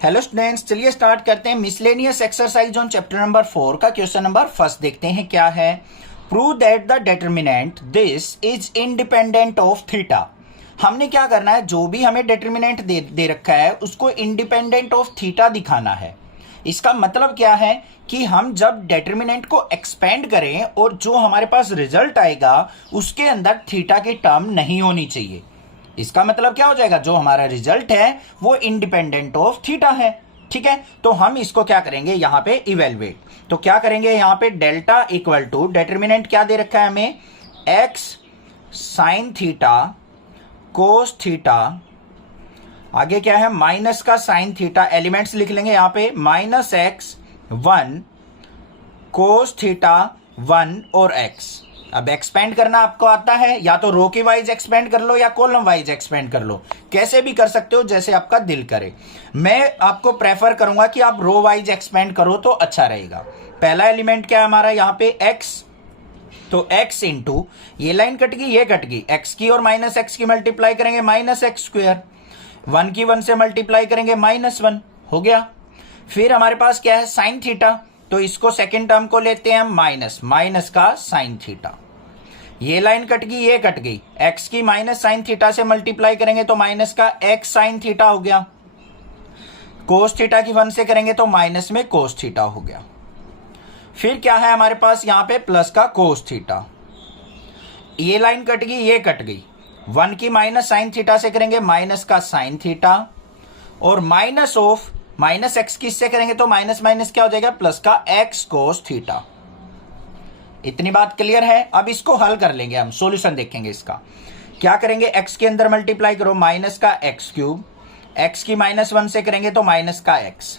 Hello students, चलिए start करते हैं miscellaneous exercise on chapter number 4 का क्वेश्चन नंबर फर्स्ट देखते हैं क्या है। Prove that the determinant this is independent of theta. हमने क्या करना है, जो भी हमें डिटर्मिनेंट दे रखा है उसको इंडिपेंडेंट ऑफ थीटा दिखाना है। इसका मतलब क्या है कि हम जब डिटर्मिनेंट को एक्सपेंड करें और जो हमारे पास रिजल्ट आएगा उसके अंदर थीटा की टर्म नहीं होनी चाहिए। इसका मतलब क्या हो जाएगा, जो हमारा रिजल्ट है वो इंडिपेंडेंट ऑफ थीटा है। ठीक है, तो हम इसको क्या करेंगे यहां पे इवेलुएट। तो क्या करेंगे यहां पे डेल्टा इक्वल टू डिटर्मिनेंट क्या दे रखा है हमें, x sine theta cos theta, आगे क्या है माइनस का साइन थीटा, एलिमेंट्स लिख लेंगे यहां पे माइनस एक्स 1 कोस थीटा 1 और एक्स। अब एक्सपेंड करना आपको आता है, या तो रो की वाइज एक्सपेंड कर लो या कॉलम वाइज एक्सपेंड कर लो, कैसे भी कर सकते हो जैसे आपका दिल करे। मैं आपको प्रेफर करूंगा कि आप रो वाइज एक्सपेंड करो तो अच्छा रहेगा। पहला एलिमेंट क्या है हमारा यहाँ पे x, तो x इंटू ये लाइन कट गई ये कट गई, x की और माइनस एक्स की मल्टीप्लाई करेंगे माइनस एक्स स्क्वायर, 1 की 1 से मल्टीप्लाई करेंगे -1 हो गया। फिर हमारे पास क्या है साइन थीटा, तो इसको सेकेंड टर्म को लेते हैं हम माइनस का साइन थीटा, ये लाइन कट गई ये कट गई, x की माइनस साइन थीटा से मल्टीप्लाई करेंगे तो माइनस का x साइन थीटा हो गया, कोस थीटा की 1 से करेंगे तो माइनस में कोस थीटा हो गया। फिर क्या है हमारे पास यहां पे प्लस का कोस थीटा, ये लाइन कट गई ये कट गई, 1 की माइनस साइन थीटा से करेंगे माइनस का साइन थीटा, और माइनस ऑफ माइनस एक्स किससे करेंगे तो माइनस माइनस क्या हो जाएगा प्लस का एक्स कोस थीटा। इतनी बात क्लियर है। अब इसको हल कर लेंगे हम, सॉल्यूशन देखेंगे इसका। क्या करेंगे, एक्स के अंदर मल्टीप्लाई करो माइनस का एक्स क्यूब, एक्स की -1 से करेंगे तो माइनस का एक्स,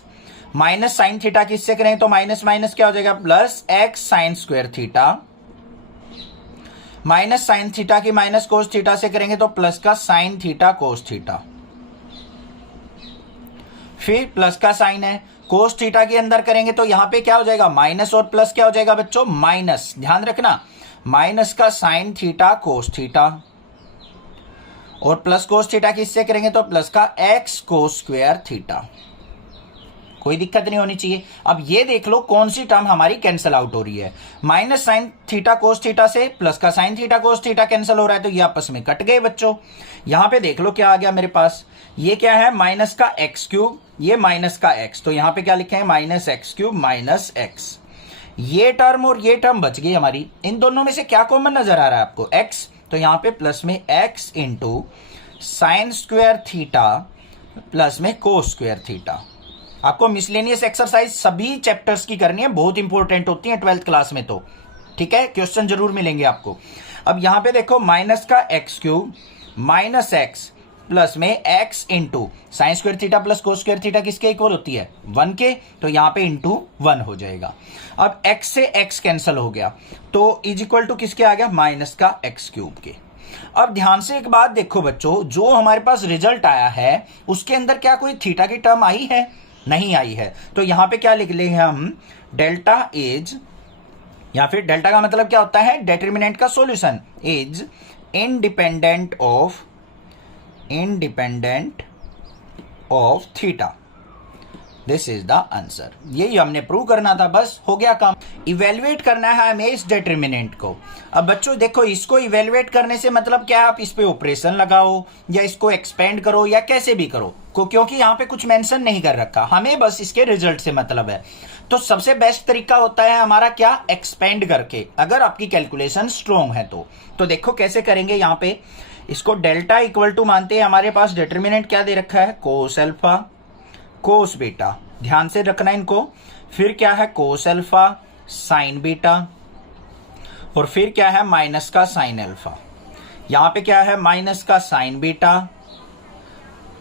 माइनस साइन थीटा किससे करेंगे तो माइनस माइनस क्या हो जाएगा plus x sign square theta, minus sine theta की माइनस कोस थीटा से करेंगे तो प्लस का साइन थीटा कोस थीटा, फिर प्लस का साइन है, कोस थीटा के अंदर करेंगे तो यहां पे क्या हो जाएगा माइनस और प्लस क्या हो जाएगा बच्चों माइनस, ध्यान रखना माइनस का साइन थीटा कोस थीटा, और प्लस कोस थीटा किससे करेंगे तो प्लस का एक्स कोस स्क्वायर थीटा। कोई दिक्कत नहीं होनी चाहिए। अब ये देख लो कौन सी टर्म हमारी कैंसिल आउट हो रही है, minus sine theta cos theta से प्लस का sine theta cos theta cancel हो रहा है, तो ये आपस में कट गए बच्चों। यहां पे देख लो क्या आ गया मेरे पास, ये क्या है माइनस का एक्स क्यूब, ये माइनस का एक्स, तो यहां पे क्या लिखे हैं minus x cube minus x. ये टर्म और ये टर्म बच गई हमारी। इन दोनों में से क्या कॉमन नजर आ रहा है आपको, एक्स, तो यहां पे प्लस में x into sine square theta plus में कोस स्क्वायर थीटा। आपको मिसलेनियस एक्सरसाइज सभी चैप्टर्स की करनी है, बहुत इंपॉर्टेंट होती है 12th क्लास में, तो ठीक है क्वेश्चन जरूर मिलेंगे आपको। अब यहां पे देखो माइनस का x cube minus x plus में x into sine square theta plus cos square theta किसके इक्वल होती है 1 के, तो यहां पे इंटू 1 हो जाएगा। अब x से x कैंसिल हो गया तो इज इक्वल टू किसके आ गया माइनस का एक्स क्यूब के। अब ध्यान से एक बात देखो बच्चों, जो हमारे पास रिजल्ट आया है उसके अंदर क्या कोई थीटा की टर्म आई है, नहीं आई है, तो यहां पे क्या लिख लेंगे हम डेल्टा इज, या फिर डेल्टा का मतलब क्या होता है डिटर्मिनेंट का solution, is independent of theta. This is the answer. यही हमने प्रूव करना था, बस हो गया काम। इवेल्युएट करना है हमें इस डिटर्मिनेंट को। अब बच्चों देखो, इसको इवेल्युएट करने से मतलब क्या, आप इस पे ऑपरेशन लगाओ या इसको एक्सपेंड करो या कैसे भी करो, क्योंकि यहां पे कुछ मेंशन नहीं कर रखा, हमें बस इसके रिजल्ट से मतलब है। तो सबसे बेस्ट तरीका होता है हमारा क्या, एक्सपेंड करके, अगर आपकी कैलकुलेशन स्ट्रॉन्ग है तो देखो कैसे करेंगे। यहां पे इसको डेल्टा इक्वल टू मानते हैं, हमारे पास डिटर्मिनेंट क्या दे रखा है कोस अल्फा कोस बीटा, ध्यान से रखना इनको। फिर क्या है कोस अल्फा साइन बीटा, और फिर क्या है माइनस का साइन अल्फा। यहां पे क्या है माइनस का साइन बीटा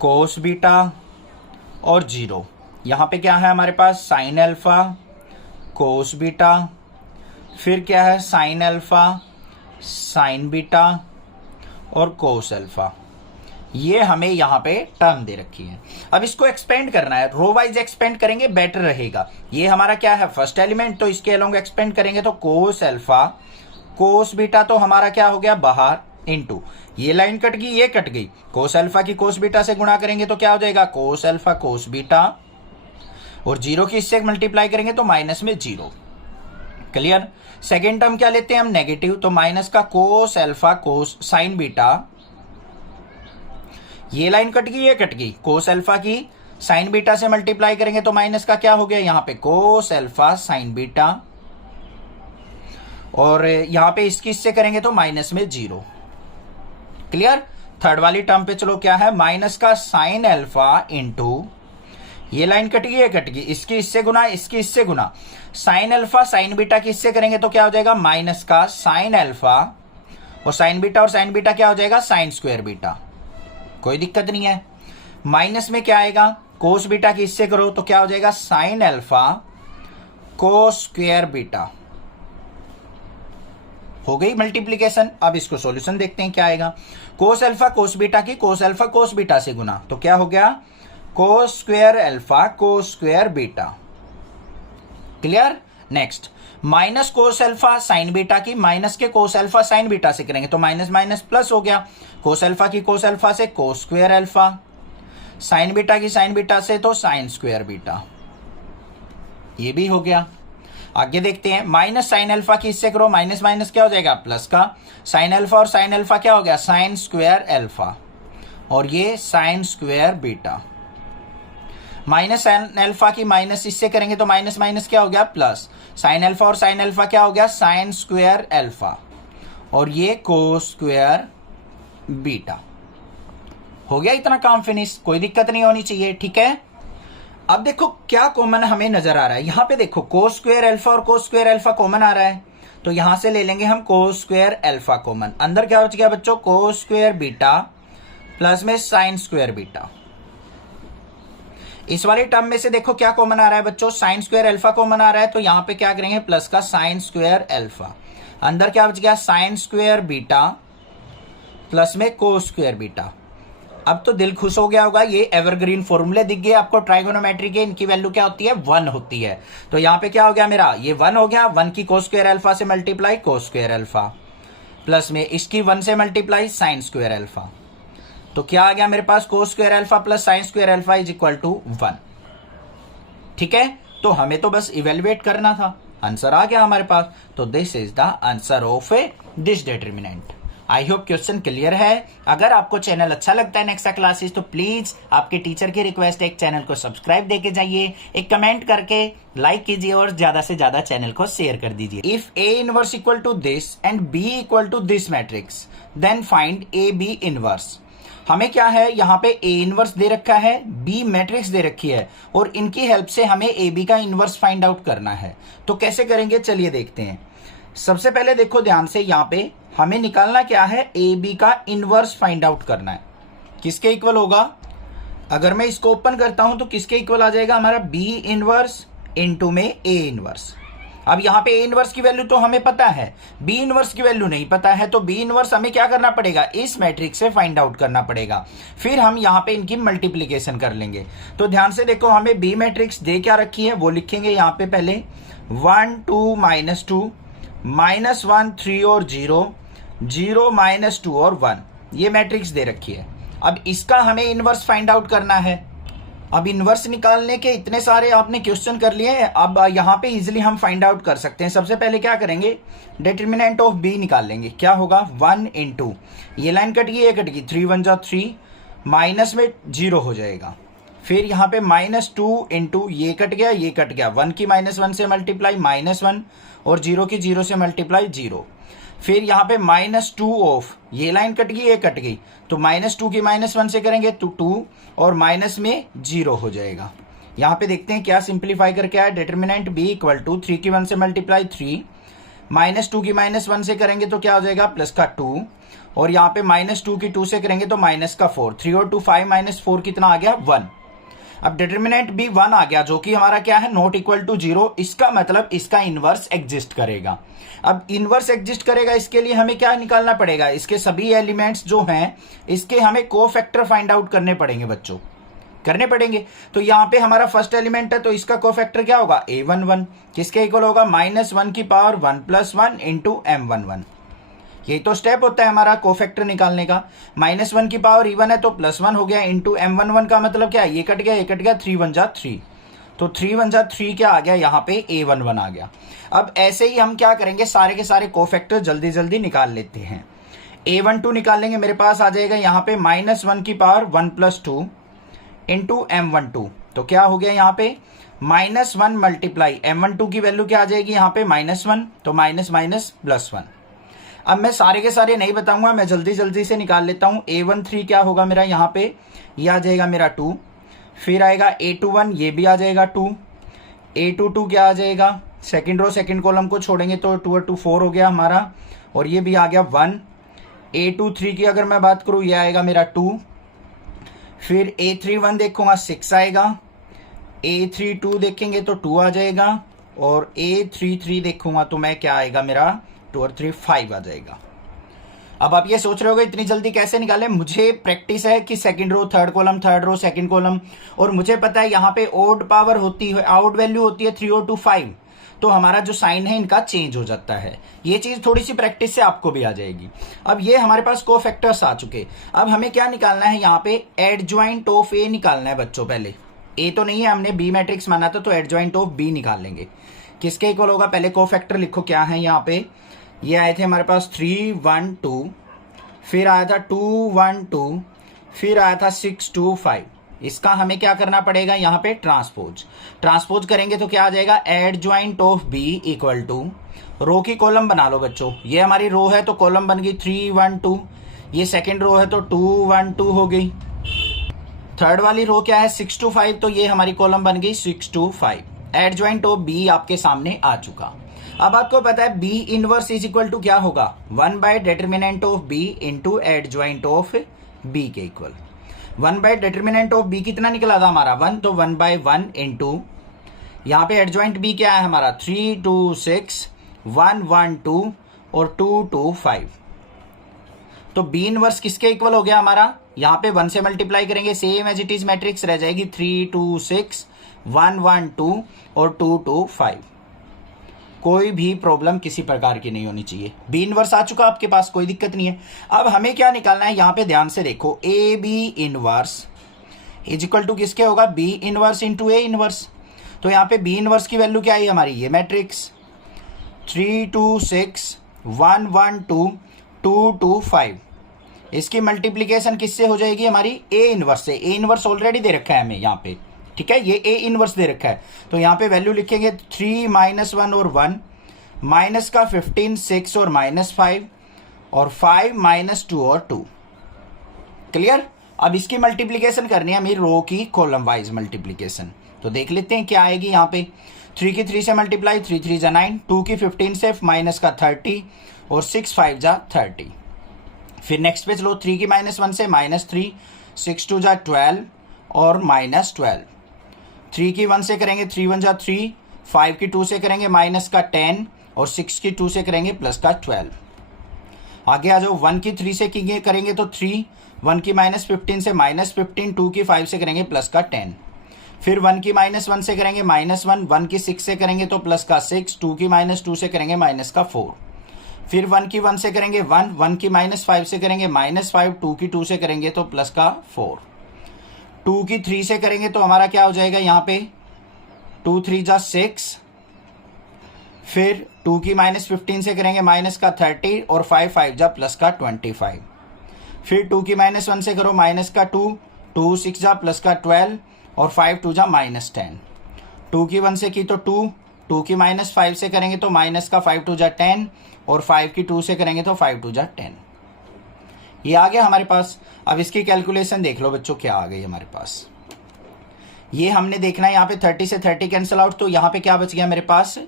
कोस बीटा और 0। यहां पे क्या है हमारे पास साइन अल्फा कोस बीटा, फिर क्या है साइन अल्फा साइन बीटा और कोस अल्फा। ये हमें यहां पे टर्म दे रखी है। अब इसको एक्सपेंड करना है, रो वाइज एक्सपेंड करेंगे बेटर रहेगा। ये हमारा क्या है फर्स्ट एलिमेंट, तो इसके अलोंग एक्सपेंड करेंगे तो कोस अल्फा कोस बीटा, तो हमारा क्या हो गया बाहर, इंटू ये लाइन कट गई ये कट गई, कोस अल्फा की कोस बीटा से गुणा करेंगे तो क्या हो जाएगा कोस अल्फा कोस बीटा और जीरो की इससे मल्टीप्लाई करेंगे तो माइनस में जीरो। क्लियर। सेकेंड टर्म क्या लेते हैं हम, नेगेटिव, तो माइनस का cos alpha cos sign beta, ये लाइन कट गई, ये कट गई, कोस अल्फा की साइन बीटा से मल्टीप्लाई करेंगे तो माइनस का क्या हो गया यहां पे कोस अल्फा साइन बीटा, और यहां पे इसकी इससे करेंगे तो माइनस में जीरो। क्लियर। थर्ड वाली टर्म पे चलो, क्या है, माइनस का साइन अल्फा इंटू, ये लाइन कट गई, ये कट गई, इसकी इससे गुना, इसकी इससे गुना, साइन अल्फा साइन बीटा की इससे करेंगे तो क्या हो जाएगा माइनस का साइन अल्फा, और साइन बीटा क्या हो जाएगा साइन स्क्वायर बीटा। कोई दिक्कत नहीं है। माइनस में क्या आएगा, कोस बीटा की इससे करो तो क्या हो जाएगा sine alpha cos square beta. हो गई मल्टीप्लीकेशन। अब इसको सॉल्यूशन देखते हैं क्या आएगा। कोस अल्फा कोस बीटा की कोस अल्फा कोस बीटा से गुना तो क्या हो गया कोस square alpha cos square beta. Clear. Next, minus cos alpha sign beta की माइनस के कोस अल्फा साइन बीटा से करेंगे तो माइनस माइनस प्लस हो गया, कोस अल्फा की कोस अल्फा से कोस स्क्वायर अल्फा, साइन बीटा की साइन बीटा से तो साइन स्क्वायर बीटा, ये भी हो गया। आगे देखते हैं, माइनस साइन अल्फा की इससे करो, माइनस माइनस क्या हो जाएगा प्लस का, साइन अल्फा और साइन अल्फा क्या हो गया साइन स्क्वायर अल्फा, और ये sine square beta. Minus sine alpha की माइनस इससे करेंगे तो माइनस माइनस क्या हो गया प्लस, साइन अल्फा और साइन अल्फा क्या हो गया साइन स्क्वायर अल्फा, और ये कोस स्क्वायर बीटा। हो गया इतना काम फिनिश, कोई दिक्कत नहीं होनी चाहिए। ठीक है। अब देखो क्या कॉमन हमें नजर आ रहा है, यहां पे देखो कोस स्क्वायर अल्फा और कोस स्क्वायर अल्फा कॉमन आ रहा है, तो यहां से ले लेंगे हम कोस स्क्वायर अल्फा कॉमन। अंदर क्या बच गया बच्चों कोस स्क्वायर बीटा प्लस में साइन स्क्वायर बीटा। इस वाली टर्म में से देखो क्या कॉमन आ रहा है बच्चों, साइन स्क्वायर अल्फा कॉमन आ रहा है, तो यहां पे क्या करेंगे प्लस का साइन स्क्वायर अल्फा। अंदर क्या बच गया साइन स्क्वायर बीटा प्लस में कोस स्क्वायर बीटा। अब तो दिल खुश हो गया होगा, ये एवरग्रीन फॉर्मूले दिख गए आपको ट्राइगोनोमेट्री के, इनकी वैल्यू क्या होती है 1 होती है। तो यहां पे क्या हो गया मेरा ये 1 हो गया, 1 की कोस स्क्वायर अल्फा से मल्टीप्लाई कोस स्क्वायर अल्फा प्लस में इसकी 1 से मल्टीप्लाई साइन स्क्वायर अल्फा, तो क्या आ गया मेरे पास cos square alpha plus sine square alpha is equal to 1। ठीक है, तो हमें तो बस इवेल्युएट करना था, आंसर आ गया हमारे पास, तो this is the answer of this determinant. I hope question clear है। अगर आपको चैनल अच्छा लगता है नेक्स्ट क्लासेस तो प्लीज आपके टीचर की रिक्वेस्ट है एक चैनल को सब्सक्राइब देके जाइए, एक कमेंट करके लाइक कीजिए और ज्यादा से ज्यादा चैनल को शेयर कर दीजिए। If A inverse equal to this and B equal to this matrix then find A B inverse. हमें क्या है यहाँ पे ए इनवर्स दे रखा है, बी मैट्रिक्स दे रखी है, और इनकी हेल्प से हमें ए बी का इनवर्स फाइंड आउट करना है। तो कैसे करेंगे चलिए देखते हैं। सबसे पहले देखो ध्यान से, यहाँ पे हमें निकालना क्या है ए बी का इनवर्स फाइंड आउट करना है। किसके इक्वल होगा, अगर मैं इसको ओपन करता हूं तो किसके इक्वल आ जाएगा हमारा बी इनवर्स इनटू में ए इनवर्स। अब यहाँ पे ए इनवर्स की वैल्यू तो हमें पता है, बी इनवर्स की वैल्यू नहीं पता है, तो बी इनवर्स हमें क्या करना पड़ेगा इस मैट्रिक्स से फाइंड आउट करना पड़ेगा, फिर हम यहाँ पे इनकी मल्टीप्लीकेशन कर लेंगे। तो ध्यान से देखो, हमें बी मैट्रिक्स दे क्या रखी है वो लिखेंगे यहाँ पे पहले 1 2 -2 -1 3 और 0 0 -2 और 1, ये मैट्रिक्स दे रखी है। अब इसका हमें इनवर्स फाइंड आउट करना है। अब इनवर्स निकालने के इतने सारे आपने क्वेश्चन कर लिए हैं, अब यहाँ पे इजीली हम फाइंड आउट कर सकते हैं। सबसे पहले क्या करेंगे डिटरमिनेंट ऑफ बी निकाल लेंगे, क्या होगा 1 × ये लाइन कट गई ये कट गई 3 1 जा 3 माइनस में 0 हो जाएगा, फिर यहाँ पे -2 × ये कट गया 1 की -1 से मल्टीप्लाई -1 और 0 की 0 से मल्टीप्लाई 0, फिर यहाँ पे -2 ऑफ ये लाइन कट गई ये कट गई, तो -2 की -1 से करेंगे तो 2 और माइनस में 0 हो जाएगा। यहाँ पे देखते हैं क्या सिंप्लीफाई करके आया, डिटरमिनेंट b इक्वल टू 3 की 1 से मल्टीप्लाई 3 -2 की -1 से करेंगे तो क्या हो जाएगा प्लस का 2, और यहाँ पे -2 की 2 से करेंगे तो माइनस का 4, 3 और 2 5 -4 कितना आ गया 1। अब डिटरमिनेंट भी 1 आ गया, जो कि हमारा क्या है नॉट इक्वल टू 0, इसका मतलब इसका इनवर्स एग्जिस्ट करेगा। अब इनवर्स एग्जिस्ट करेगा, इसके लिए हमें क्या निकालना पड़ेगा, इसके सभी एलिमेंट्स जो हैं इसके हमें कोफैक्टर फाइंड आउट करने पड़ेंगे बच्चों, करने पड़ेंगे। तो यहाँ पे हमारा फर्स्ट एलिमेंट है तो इसका कोफैक्टर क्या होगा a11, किसके इक्वल होगा -1 की पावर 1 + 1 × m11। यही तो स्टेप होता है हमारा कोफैक्टर निकालने का। -1 की पावर इवन है तो +1 हो गया, इंटू m11 का मतलब क्या है ये कट गया 3 1 जा 3, तो 3 वन जा 3 क्या आ गया यहाँ पे A11 आ गया। अब ऐसे ही हम क्या करेंगे, सारे के सारे कोफैक्टर जल्दी जल्दी निकाल लेते हैं। A12 निकाल लेंगे, मेरे पास आ जाएगा यहाँ पे -1 की पावर 1 + 2 इंटू M12। तो क्या हो गया यहाँ पे -1 मल्टीप्लाई M12 की वैल्यू क्या आ जाएगी यहाँ पे -1, तो माइनस माइनस +1। अब मैं सारे के सारे नहीं बताऊंगा, मैं जल्दी जल्दी से निकाल लेता हूँ। A13 क्या होगा मेरा यहाँ पे, ये आ जाएगा मेरा 2, फिर आएगा A21, ये भी आ जाएगा 2, A22 क्या आ जाएगा, सेकंड रो सेकंड कॉलम को छोड़ेंगे तो 2 और 2 4 हो गया हमारा, और ये भी आ गया 1। A23 की अगर मैं बात करूँ, ये आएगा मेरा 2, फिर A31 देखूंगा 6 आएगा, A32 देखेंगे तो 2 आ जाएगा, और A33 देखूंगा तो मैं क्या आएगा मेरा 2 और 3 5 आ जाएगा। अब आप ये सोच रहे होगे इतनी जल्दी कैसे निकाले, मुझे प्रैक्टिस है कि second row third column, third row second column, और मुझे पता है यहाँ पे ओड पावर होती है, आउट वैल्यू होती है 3 और 2 5, तो हमारा जो साइन है इनका चेंज हो जाता है। ये चीज थोड़ी सी प्रैक्टिस से आपको भी आ जाएगी। अब ये हमारे पास कोफैक्टर्स आ चुके। अब हमें क्या निकालना है यहाँ पे, एडजॉइंट ऑफ ए निकालना है बच्चों। पहले ए तो नहीं है, हमने बी मैट्रिक्स माना था, तो एडजॉइंट ऑफ बी निकाल लेंगे। किसके इक्वल होगा, पहले कोफैक्टर लिखो क्या है यहाँ पे। ये आए थे हमारे पास 3 1 2, फिर आया था 2 1 2, फिर आया था 6 2 5। इसका हमें क्या करना पड़ेगा यहाँ पे, ट्रांसपोज करेंगे तो क्या आ जाएगा, adjoint of B equal to, row की कॉलम बना लो बच्चों। ये हमारी रो है तो कॉलम बन गई 3 1 2, ये सेकंड रो है तो 2 1 2 हो गई। थर्ड वाली रो क्या है 6 2 5, तो ये हमारी कॉलम बन गई 6 2 5। एडजॉइंट ऑफ बी आपके सामने आ चुका। अब आपको पता है B inverse is equal to क्या होगा, determinant of B into adjoint of B के इक्वल। 1/डिटर्मिनेंट ऑफ बी कितना निकला था हमारा 1, तो 1/1 इंटू यहाँ पे एडजॉइंट बी क्या है हमारा 3 2 6 1 1 2 और 2 2 5। तो बी इनवर्स किसके इक्वल हो गया हमारा, यहाँ पे 1 से मल्टीप्लाई करेंगे, same as it is matrix रह जाएगी 3 2 6 1 1 2 और 2 2 5। कोई भी प्रॉब्लम किसी प्रकार की नहीं होनी चाहिए। बी इनवर्स आ चुका आपके पास, कोई दिक्कत नहीं है। अब हमें क्या निकालना है, यहाँ पे ध्यान से देखो, A B inverse is equal to किसके होगा, B inverse into A inverse. तो यहाँ पे बी इनवर्स की वैल्यू क्या आई हमारी, ये मैट्रिक्स 3 2 6 1 1 2 2 2 5। इसकी मल्टीप्लीकेशन किससे हो जाएगी हमारी, ए इनवर्स से। ए इनवर्स ऑलरेडी दे रखा है हमें यहाँ पे, ठीक है, ये ए इनवर्स दे रखा है। तो यहाँ पे वैल्यू लिखेंगे 3 -1 और 1, माइनस का 15 6 और -5 और 5 -2 और 2। क्लियर। अब इसकी मल्टीप्लीकेशन करनी है हमें रो की कॉलम वाइज मल्टीप्लीकेशन। तो देख लेते हैं क्या आएगी यहाँ पे। 3 की 3 से मल्टीप्लाई, 3 3 जा 9, 2 की 15 से माइनस का 30 और 6 5 जा 30। फिर नेक्स्ट पे चलो, 3 की -1 से -3, 6 2 जा 12 और -12। 3 की 1 से करेंगे 3 1 जा 3, 5 की 2 से करेंगे माइनस का 10 और 6 की 2 से करेंगे प्लस का 12। आगे आ जाओ, 1 की 3 से करेंगे तो 3, 1 की -15 से -15, 2 की 5 से करेंगे प्लस का 10। फिर 1 की -1 से करेंगे -1, 1 की 6 से करेंगे तो प्लस का 6, 2 की -2 से करेंगे माइनस का 4। फिर 1 की 1 से करेंगे 1, 1 की -5 से करेंगे -5, 2 की 2 से करेंगे तो प्लस का 4। 2 की 3 से करेंगे तो हमारा क्या हो जाएगा यहाँ पे 2 3 जा 6। फिर 2 की -15 से करेंगे माइनस का 30 और 5 5 जा प्लस का 25। फिर 2 की -1 से करो माइनस का 2, 2 6 जा प्लस का 12 और 5 2 जा -10। 2 की 1 से की तो 2, 2 की -5 से करेंगे तो माइनस का 5 2 जा 10 और 5 की 2 से करेंगे तो 5 2 जा 10। ये आ गया हमारे पास। अब इसकी कैलकुलेशन देख लो बच्चों क्या आ गई हमारे पास। ये हमने देखना है यहाँ पे 30 से 30 कैंसिल आउट, तो यहाँ पे क्या बच गया मेरे पास,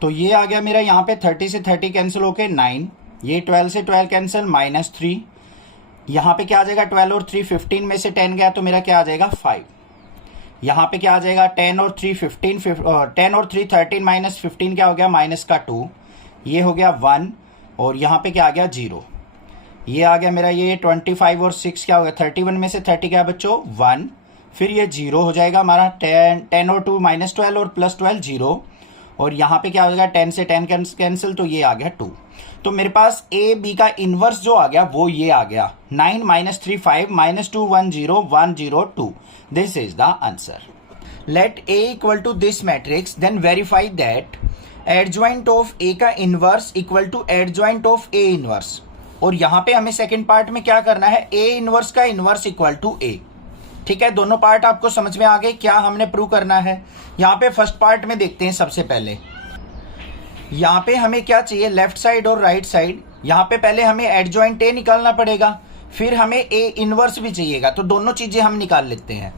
तो ये आ गया मेरा यहाँ पे 30 से 30 कैंसिल होके 9, ये 12 से 12 कैंसिल -3, यहाँ पे क्या आ जाएगा 12 और 3 15 में से 10 गया तो मेरा क्या आ जाएगा 5। यहाँ पे क्या आ जाएगा 10 और 3 15, 10 और 3 13 -15 क्या हो गया माइनस का 2, ये हो गया 1 और यहाँ पे क्या आ गया 0। ये आ गया मेरा ये 25 और 6 क्या हो गया 31 में से 30 क्या बच्चों 1, फिर ये 0 हो जाएगा हमारा 10 और 2 -12 और +12 0, और यहाँ पे क्या हो जाएगा 10 से 10 कैंसिल तो ये आ गया 2। तो मेरे पास ए बी का इनवर्स जो आ गया वो ये आ गया 9 -3 5 -2 1 0 1 0 2। This is the answer. Let A equal to this matrix, then verify that adjoint of A का inverse equal to adjoint of A inverse. और यहां पे हमें सेकंड पार्ट में क्या करना है, ए इनवर्स का इनवर्स इक्वल टू ए। ठीक है, दोनों पार्ट आपको समझ में आ गए क्या हमने प्रूव करना है। यहां पे फर्स्ट पार्ट में देखते हैं। सबसे पहले यहां पे हमें क्या चाहिए, लेफ्ट साइड और राइट साइड। यहां पे पहले हमें एडजॉइंट ए निकालना पड़ेगा, फिर हमें ए इनवर्स भी चाहिएगा, तो दोनों चीजें हम निकाल लेते हैं।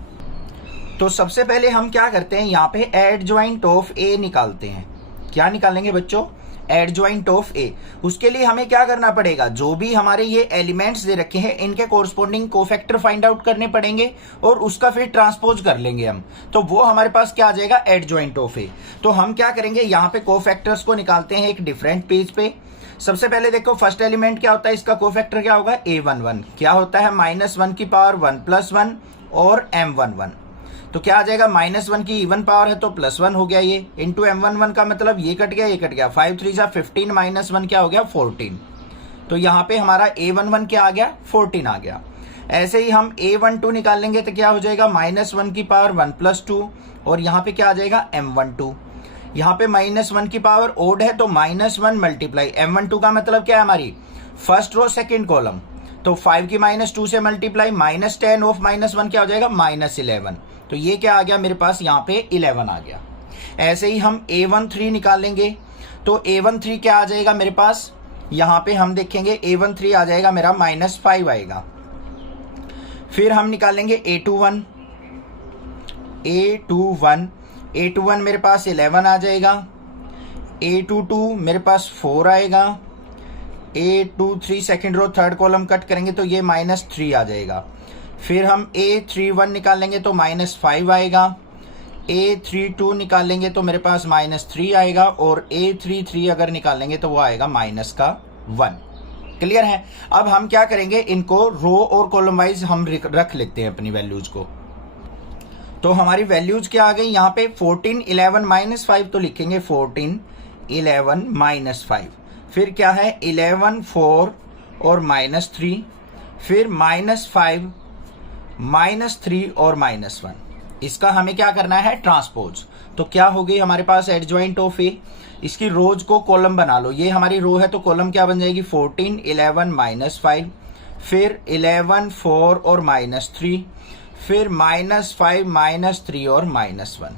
तो सबसे पहले हम क्या करते हैं, यहाँ पे एडजॉइंट ऑफ ए निकालते हैं। क्या निकालेंगे बच्चों, एडजॉइंट ऑफ ए। उसके लिए हमें क्या करना पड़ेगा, जो भी हमारे ये एलिमेंट्स दे रखे हैं इनके कोरस्पोंडिंग कोफैक्टर फाइंड आउट करने पड़ेंगे और उसका फिर ट्रांसपोज कर लेंगे हम, तो वो हमारे पास क्या आ जाएगा, एडजॉइंट ऑफ ए। तो हम क्या करेंगे, यहाँ पे कोफैक्टर्स को निकालते हैं एक डिफरेंट पेज पे। सबसे पहले देखो फर्स्ट एलिमेंट क्या होता है, इसका कोफैक्टर क्या होगा, a11। क्या होता है, -1 की पावर 1 + 1 और m11। तो क्या आ जाएगा, -1 की इवन पावर है तो +1 हो गया ये, इंटू m11 का मतलब ये कट गया, ये कट गया, 5 3 जा 15 -1 क्या हो गया, 14। तो यहाँ पे हमारा a11 क्या आ गया, 14 आ गया। ऐसे ही हम a12 निकाल लेंगे तो क्या हो जाएगा, -1 की पावर 1 + 2 और यहाँ पे क्या आ जाएगा, m12। यहाँ पे -1 की पावर ओड है तो -1 मल्टीप्लाई m12 का मतलब क्या है, हमारी फर्स्ट रो सेकेंड कॉलम, तो 5 की -2 से मल्टीप्लाई -10 ऑफ -1 क्या हो जाएगा, -11। तो ये क्या आ गया मेरे पास, यहाँ पे 11 आ गया। ऐसे ही हम a13 निकालेंगे तो a13 क्या आ जाएगा मेरे पास, यहाँ पे हम देखेंगे a13 आ जाएगा मेरा -5 आएगा। फिर हम निकालेंगे a21 मेरे पास 11 आ जाएगा। a22 मेरे पास 4 आएगा। a23 second row third column cut करेंगे तो ये -3 आ जाएगा। फिर हम a31 निकालेंगे तो -5 आएगा। a32 निकालेंगे तो मेरे पास -3 आएगा और a33 अगर निकालेंगे तो वो आएगा -1। क्लियर है। अब हम क्या करेंगे, इनको रो और कॉलम वाइज हम रख लेते हैं अपनी वैल्यूज को। तो हमारी वैल्यूज क्या आ गई, यहाँ पे 14 11 -5 तो लिखेंगे 14 11 -5। फिर क्या है 11 4 और -3, फिर -5 -3 और -1। इसका हमें क्या करना है, ट्रांसपोज। तो क्या हो गई हमारे पास एडजॉइंट ऑफ ए, इसकी रोज को कॉलम बना लो। ये हमारी रो है तो कॉलम क्या बन जाएगी, 14 11 -5, फिर 11 4 और -3, फिर -5 -3 और -1।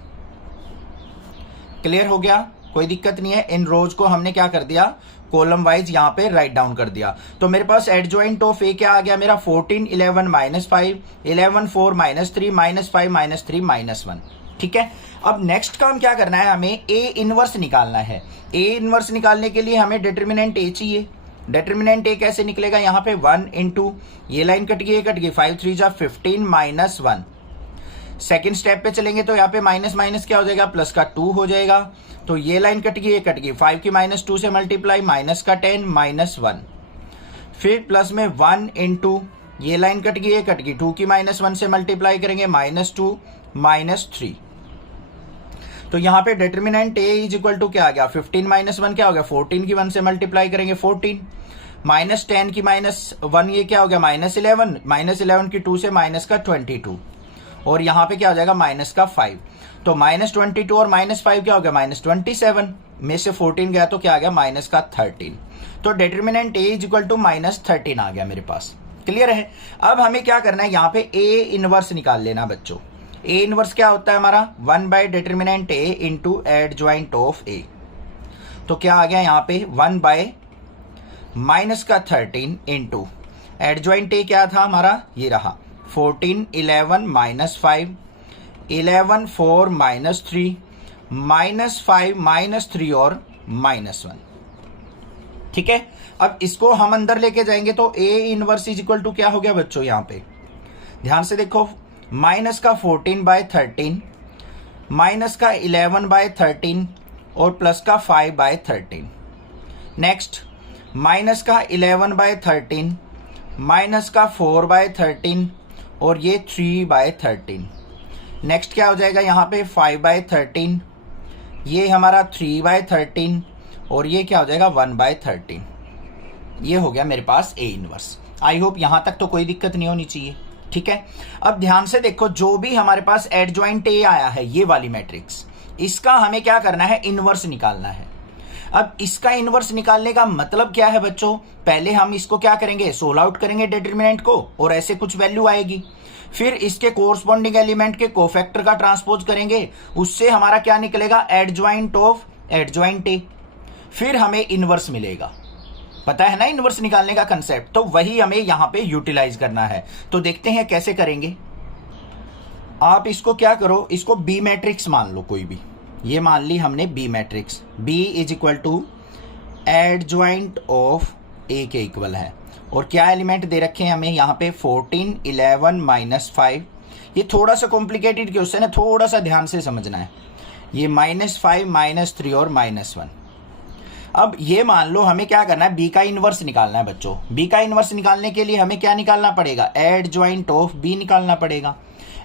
क्लियर हो गया, कोई दिक्कत नहीं है। इन रोज को हमने क्या कर दिया, कॉलम वाइज यहाँ पे राइट डाउन कर दिया। तो मेरे पास एडजॉइंट ऑफ ए क्या आ गया मेरा, 14 11 -5, 11 4 -3, -5 -3 -1। ठीक है। अब नेक्स्ट काम क्या करना है, हमें ए इनवर्स निकालना है। ए इनवर्स निकालने के लिए हमें डिटर्मिनेंट ए चाहिए। डिटर्मिनेंट ए कैसे निकलेगा, यहाँ पे 1 इंटू ये लाइन कट गई 5 3 जा 15 -1। सेकेंड स्टेप पे चलेंगे तो यहाँ पे माइनस माइनस क्या हो जाएगा, प्लस का 2 हो जाएगा। तो ये लाइन कट गई, 5 की -2 से मल्टीप्लाई, माइनस का 10 -1। फिर प्लस में 1 इंटू ये लाइन कट गई 2 की -1 से मल्टीप्लाई करेंगे, -2 -3। तो यहाँ पे determinant A is equal to क्या आ गया, 15 -1 क्या हो गया, 14 की 1 से मल्टीप्लाई करेंगे 14, -10 की -1 ये क्या हो गया, -11 की 2 से माइनस का 22, और यहाँ पे क्या हो जाएगा माइनस का 5। तो -22 और -5 क्या हो गया, -27 में से 14 गया तो क्या आ गया, माइनस का 13। तो determinant A is equal to -13 आ गया मेरे पास। क्लियर है। अब हमें क्या करना है, यहाँ पे ए इनवर्स निकाल लेना बच्चों। ए इनवर्स क्या होता है हमारा, 1 by determinant A into adjoint of A. तो क्या आ गया यहाँ पे 1 बाय -13 इंटू एडजॉइंट ए क्या था हमारा, ये रहा 14 11 -5, 11 4 -3, -5 -3 और -1। ठीक है। अब इसको हम अंदर लेके जाएंगे तो A inverse is equal to क्या हो गया बच्चों, यहाँ पे ध्यान से देखो, माइनस का 14 बाय 13, माइनस का 11 बाय 13 और प्लस का 5 बाय 13। नेक्स्ट माइनस का 11 बाय 13, माइनस का 4 बाय 13 और ये 3 बाय 13। नेक्स्ट क्या हो जाएगा यहाँ पे 5 बाय 13, ये हमारा 3 बाय 13 और ये क्या हो जाएगा 1 बाय 13। ये हो गया मेरे पास ए इनवर्स। आई होप यहाँ तक तो कोई दिक्कत नहीं होनी चाहिए। ठीक है। अब ध्यान से देखो, जो भी हमारे पास एडजॉइंट ए आया है, ये वाली मैट्रिक्स, इसका हमें क्या करना है, इनवर्स निकालना है। अब इसका इनवर्स निकालने का मतलब क्या है बच्चों, पहले हम इसको क्या करेंगे, सोल्व आउट करेंगे डिटरमिनेंट को, और ऐसे कुछ वैल्यू आएगी, फिर इसके कोरस्पॉन्डिंग एलिमेंट के कोफैक्टर का ट्रांसपोज करेंगे, उससे हमारा क्या निकलेगा, एडजॉइंट ऑफ एडजॉइंट ए, फिर हमें इनवर्स मिलेगा। पता है ना इनवर्स निकालने का कंसेप्ट, तो वही हमें यहां पे यूटिलाइज करना है। तो देखते हैं कैसे करेंगे। आप इसको क्या करो, इसको बी मैट्रिक्स मान लो कोई भी, ये मान ली हमने B matrix, B is equal to adjoint of A के इक्वल है, और क्या एलिमेंट दे रखे हैं हमें यहाँ पे 14, 11, -5। ये थोड़ा सा कॉम्प्लिकेटेड क्वेश्चन है, थोड़ा सा ध्यान से समझना है। ये -5, -3 और -1। अब ये मान लो हमें क्या करना है, बी का इनवर्स निकालना है बच्चों। बी का इनवर्स निकालने के लिए हमें क्या निकालना पड़ेगा, एडजॉइंट ऑफ बी निकालना पड़ेगा।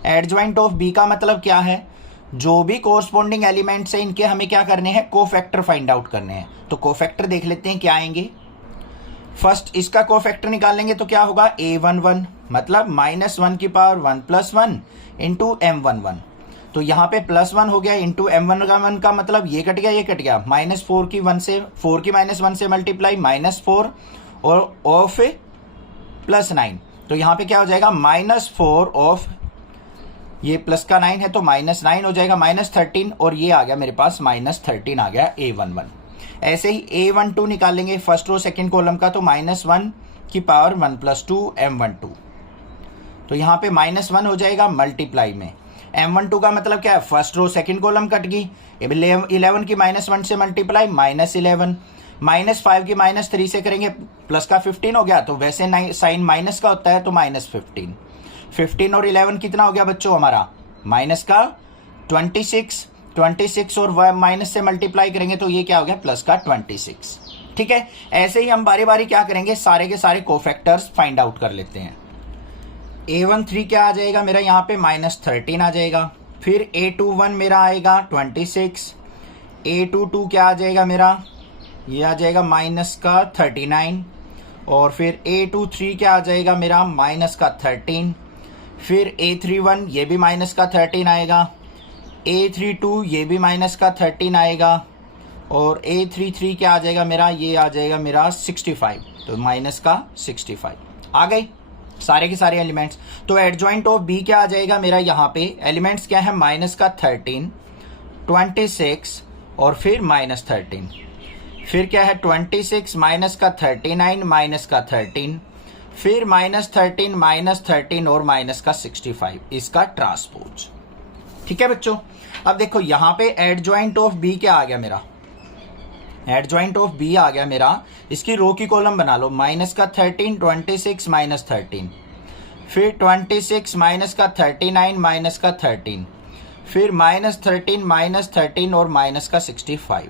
एडजॉइंट ऑफ बी का मतलब क्या है, जो भी कोरस्पॉन्डिंग एलिमेंट्स है इनके हमें क्या करने हैं, कोफैक्टर फाइंड आउट करने हैं। तो कोफैक्टर देख लेते हैं क्या आएंगे। फर्स्ट इसका कोफैक्टर निकालेंगे तो क्या होगा, a11 मतलब -1 की पावर 1 + 1 इंटू m11। तो यहाँ पे +1 हो गया, इंटू m1 का मतलब ये कट गया, ये कट गया, -4 की 1 से, 4 की -1 से मल्टीप्लाई, -4 और ऑफ +9। तो यहाँ पे क्या हो जाएगा, -4 ऑफ, ये प्लस का 9 है तो -9 हो जाएगा, -13, और ये आ गया मेरे पास -13 आ गया a11। ऐसे ही a12 निकालेंगे फर्स्ट रो सेकंड कॉलम का, तो -1 की पावर 1 + 2 m12। तो यहाँ पे -1 हो जाएगा मल्टीप्लाई में, m12 का मतलब क्या है, first row second column cut गई, 11 की -1 से मल्टीप्लाई, -11, -5 की -3 से करेंगे, प्लस का 15 हो गया, तो वैसे साइन माइनस का होता है तो -15। 15 और 11 कितना हो गया बच्चों हमारा, माइनस का 26 और माइनस से मल्टीप्लाई करेंगे तो ये क्या हो गया, प्लस का 26। ठीक है, ऐसे ही हम बारी बारी क्या करेंगे, सारे के सारे कोफैक्टर्स फाइंड आउट कर लेते हैं। a13 क्या आ जाएगा मेरा, यहाँ पे -13 आ जाएगा, फिर a21 मेरा आएगा 26, a22 क्या आ जाएगा मेरा, ये आ जाएगा -39, और फिर a23 क्या आ जाएगा मेरा, -13, फिर a31 ये भी -13 आएगा, a32 ये भी -13 आएगा, और a33 क्या आ जाएगा मेरा, ये आ जाएगा मेरा 65, तो -65 आ गए सारे के सारे एलिमेंट्स। तो एडजॉइंट ऑफ बी क्या आ जाएगा मेरा, यहाँ पे एलिमेंट्स क्या है, -13, 26 और फिर -13, फिर क्या है 26 -39 -13, फिर -13 और -65, इसका ट्रांसपोज। ठीक है बच्चों, अब देखो यहाँ पे एडजॉइंट ऑफ बी क्या आ गया मेरा, एडजॉइंट ऑफ बी आ गया मेरा, इसकी रो की कॉलम बना लो, -13, 26 -13, फिर 26 -39 -13, फिर -13 और -65,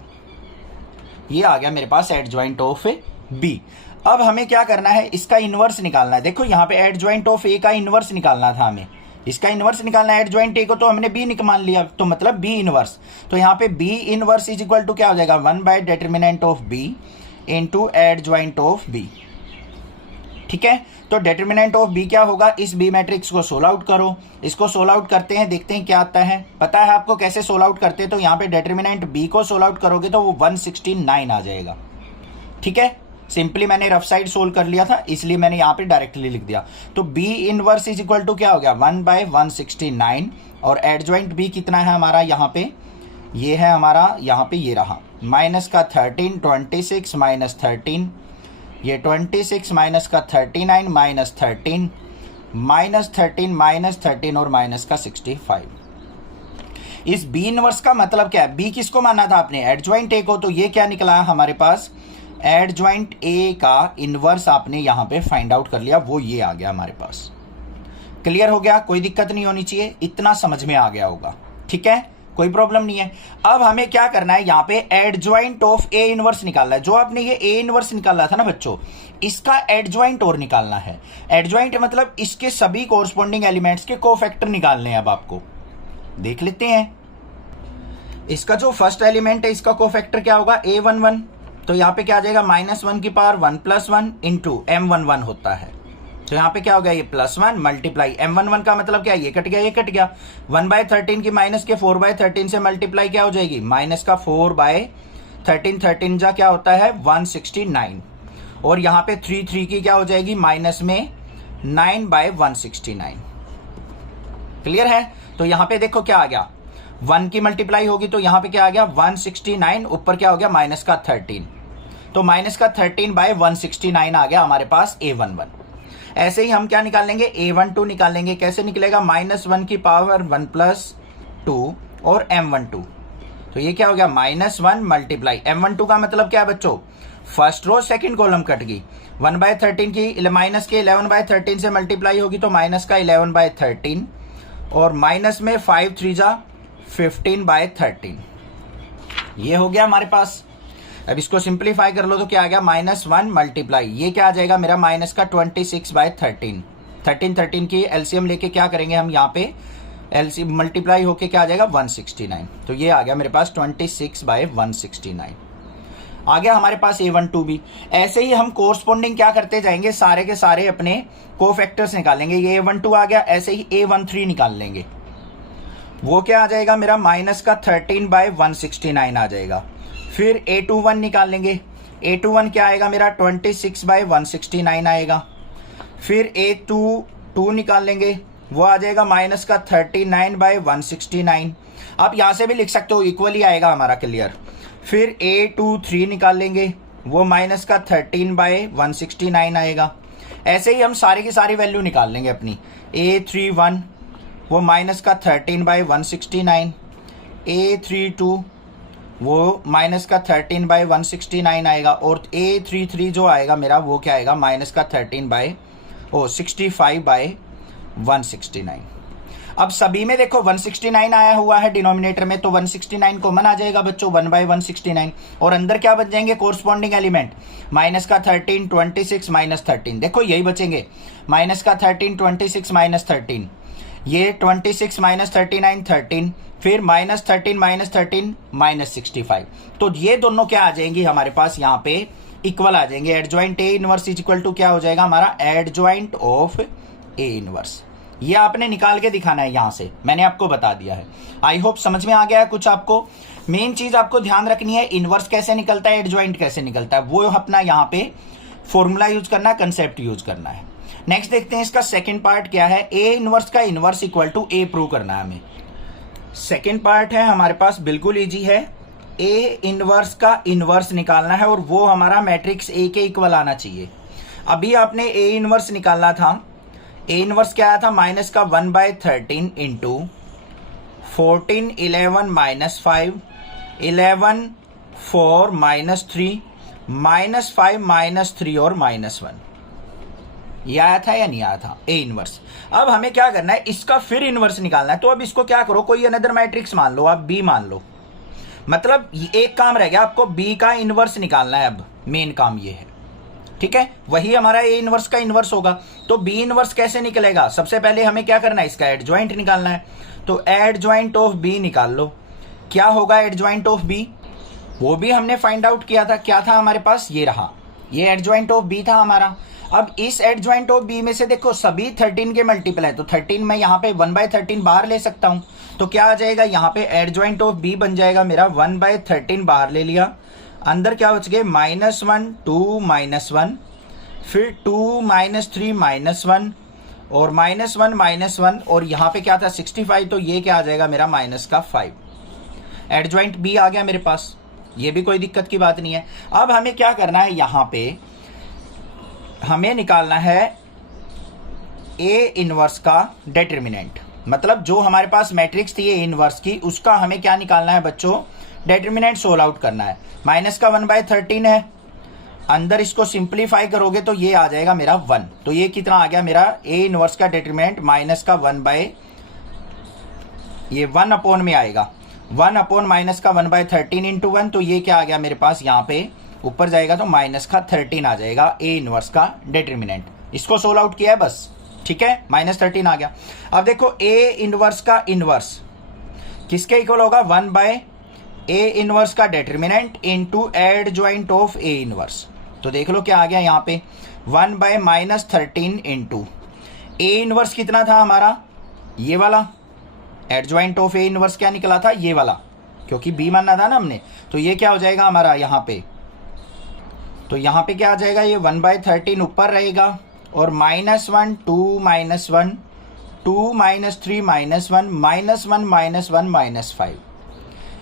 ये आ गया मेरे पास एडजॉइंट ऑफ बी। अब हमें क्या करना है, इसका इनवर्स निकालना है। देखो यहाँ पे एडजॉइंट ऑफ ए का इनवर्स निकालना था हमें, इसका इनवर्स निकालना है। एडजॉइंट ए को तो हमने बी मान लिया, तो मतलब बी इनवर्स, तो यहाँ पे B inverse is equal to क्या हो जाएगा, determinant of B into adjoint of B. ठीक है, तो डिटरमिनेंट ऑफ बी क्या होगा, इस बी मैट्रिक्स को सोल्व आउट करो। इसको सोल्व आउट करते हैं, देखते हैं क्या आता है। पता है आपको कैसे सोल्व आउट करते हैं, तो यहाँ पे डिटरमिनेंट बी को सोल्व आउट करोगे तो वो 169 आ जाएगा। ठीक है, सिंपली मैंने रफ साइड सोल्व कर लिया था, इसलिए मैंने यहाँ पे डायरेक्टली लिख दिया। तो B inverse is equal to क्या हो गया, 1/169, और एडजॉइंट बी कितना है हमारा, यहाँ पे ये है हमारा, यहाँ पे ये रहा, -13, 26 -13, ये 26 -39 -13, -13 और -65। इस बी इनवर्स का मतलब क्या है, बी किसको माना था आपने, एडजॉइंट ए को, तो ये क्या निकला है हमारे पास, एडजॉइंट ए का इनवर्स आपने यहां पे फाइंड आउट कर लिया, वो ये आ गया हमारे पास। क्लियर हो गया, कोई दिक्कत नहीं होनी चाहिए, इतना समझ में आ गया होगा। ठीक है, कोई प्रॉब्लम नहीं है। अब हमें क्या करना है, यहाँ पे एडजॉइंट ऑफ ए इनवर्स निकालना है। जो आपने ये ए इनवर्स निकाला था ना बच्चों, इसका एडजॉइंट और निकालना है। एडजॉइंट मतलब इसके सभी कोरस्पॉन्डिंग एलिमेंट्स के कोफैक्टर निकालने हैं। अब आपको देख लेते हैं, इसका जो फर्स्ट एलिमेंट है इसका कोफैक्टर क्या होगा, a11, तो यहाँ पे क्या आ जाएगा, -1 की पावर 1 + 1 इंटू m11 होता है। तो यहाँ पे क्या हो गया, ये +1 मल्टीप्लाई m11 का मतलब क्या है, ये कट गया, ये कट गया। 1/13 की माइनस के 4/13 से मल्टीप्लाई क्या हो जाएगी, माइनस का 4/13, 13 जा क्या होता है 169, और यहाँ पे 3 की क्या हो जाएगी माइनस में 9/169। क्लियर है। तो यहाँ पे देखो क्या आ गया, 1 की मल्टीप्लाई होगी तो यहाँ पे क्या आ गया 169, ऊपर क्या हो गया माइनस का 13, तो माइनस का 13/169 आ गया हमारे पास A11। ऐसे ही हम क्या निकालेंगे, A12 निकालेंगे। कैसे निकलेगा, -1 की पावर 1 + 2 और M12, तो ये क्या हो गया -1 मल्टीप्लाई M12 का मतलब क्या है बच्चों, first row second column cut गई। 1/13 की माइनस के 11/13 से मल्टीप्लाई होगी तो माइनस का 11/13, और माइनस में 5 3 जा 15/13, ये हो गया हमारे पास। अब इसको सिंप्लीफाई कर लो तो क्या आ गया -1 मल्टीप्लाई, ये क्या आ जाएगा मेरा माइनस का 26/13, 13 की एलसीएम लेके क्या करेंगे हम यहाँ पे, एलसीएम मल्टीप्लाई होके क्या आ जाएगा 169, तो ये आ गया मेरे पास 26/169। आ गया हमारे पास A12 भी। ऐसे ही हम कोरस्पोंडिंग क्या करते जाएंगे, सारे के सारे अपने कोफैक्टर्स निकालेंगे। ये A12 आ गया, ऐसे ही A13 निकाल लेंगे, वो क्या आ जाएगा मेरा माइनस का 13/169 आ जाएगा। फिर A21 निकाल लेंगे, A21 क्या आएगा मेरा 26/169 आएगा। फिर A22 निकाल लेंगे, वो आ जाएगा माइनस का 39/169। आप यहां से भी लिख सकते हो, इक्वली आएगा हमारा, क्लियर। फिर A23 निकाल लेंगे, वो माइनस का 13/169 आएगा। ऐसे ही हम सारी की सारी वैल्यू निकाल लेंगे अपनी। A31 वो माइनस का 13/169, A32 वो माइनस का 13/169 आएगा, और A33 जो आएगा मेरा वो क्या आएगा माइनस का 65/169। अब सभी में देखो 169 आया हुआ है डिनोमिनेटर में, तो 169 कॉमन आ जाएगा बच्चों 1/169, और अंदर क्या बच जाएंगे कोरस्पॉन्डिंग एलिमेंट, माइनस का 13, 26 माइनस 13, देखो यही बचेंगे, माइनस का 13, 26 माइनस 13, ये 26 माइनस 39 13, फिर -13 -13 -65, तो ये दोनों क्या आ जाएंगी हमारे पास यहाँ पे इक्वल आ जाएंगे। Adjoint A inverse is equal to क्या हो जाएगा हमारा एडजॉइंट ऑफ A इनवर्स। ये आपने निकाल के दिखाना है, यहां से मैंने आपको बता दिया है। आई होप समझ में आ गया है कुछ आपको। मेन चीज आपको ध्यान रखनी है, इनवर्स कैसे निकलता है, एडजॉइंट कैसे निकलता है, वो अपना यहाँ पे फॉर्मूला यूज करना है, कंसेप्ट यूज करना है। नेक्स्ट देखते हैं इसका सेकंड पार्ट क्या है, A इनवर्स का inverse equal to A prove करना है हमें। सेकंड पार्ट है हमारे पास, बिल्कुल इजी है। A इनवर्स का इनवर्स निकालना है, और वो हमारा मैट्रिक्स A के इक्वल आना चाहिए। अभी आपने A इनवर्स निकालना था, A इनवर्स क्या आया था माइनस का 1/13 into 14 11 minus 5 11 4 minus 3 minus 5 minus 3 और -1, ये आया था या नहीं आया था A इनवर्स। अब हमें क्या करना है, इसका फिर इनवर्स निकालना है। तो अब इसको क्या करो, कोई अनदर मैट्रिक्स मान लो, आप B मान लो, मतलब एक काम रह गया, आपको B का इनवर्स निकालना है। अब मेन काम ये है, ठीक है, वही हमारा A इनवर्स का इनवर्स होगा। तो B इनवर्स कैसे निकलेगा, सबसे पहले हमें क्या करना है, इसका एडजॉइंट निकालना है। तो एडजॉइंट ऑफ B निकाल लो, क्या होगा एडजॉइंट ऑफ B, वो भी हमने फाइंड आउट किया था, क्या था हमारे पास, ये रहा, ये एडजॉइंट ऑफ B था हमारा। अब इस एडजॉइंट ऑफ B में से देखो सभी 13 के मल्टीपल है, तो 13 मैं यहाँ पे 1/13 बाहर ले सकता हूँ, तो क्या आ जाएगा यहाँ पे एडजॉइंट ऑफ B बन जाएगा मेरा 1/13 बाहर ले लिया, अंदर क्या बच गए -1 2 -1, फिर 2 -3 -1 और -1 -1, और यहाँ पे क्या था 65, तो ये क्या आ जाएगा मेरा माइनस का 5। एडजॉइंट B आ गया मेरे पास, ये भी कोई दिक्कत की बात नहीं है। अब हमें क्या करना है, यहाँ पे हमें निकालना है A इनवर्स का डिटर्मिनेंट, मतलब जो हमारे पास मैट्रिक्स थी A इनवर्स की, उसका हमें क्या निकालना है बच्चों, डिटर्मिनेंट सोल्व आउट करना है। माइनस का 1/13 है, अंदर इसको सिंप्लीफाई करोगे तो ये आ जाएगा मेरा 1, तो ये कितना आ गया मेरा A इनवर्स का डिटर्मिनेंट माइनस का 1 अपॉन में आएगा, 1 अपॉन माइनस का 1/13 इंटू 1, तो ये क्या आ गया मेरे पास, यहाँ पे ऊपर जाएगा तो माइनस का 13 आ जाएगा A इनवर्स का डिटर्मिनेंट। इसको सोल्व आउट किया है बस, ठीक है, -13 आ गया। अब देखो A इनवर्स का इनवर्स किसके इक्वल होगा, 1/A इनवर्स का determinant into adjoint of A inverse. तो देख लो क्या आ गया यहाँ पे 1/-13 इंटू ए इनवर्स कितना था हमारा, ये वाला एडजॉइंट ऑफ ए इनवर्स क्या निकला था, ये वाला, क्योंकि बी मानना था ना हमने। तो ये क्या हो जाएगा हमारा यहाँ पे, तो यहाँ पे क्या आ जाएगा, ये 1/13 ऊपर रहेगा और -1 2 -1 2 -3 -1 -1 -5,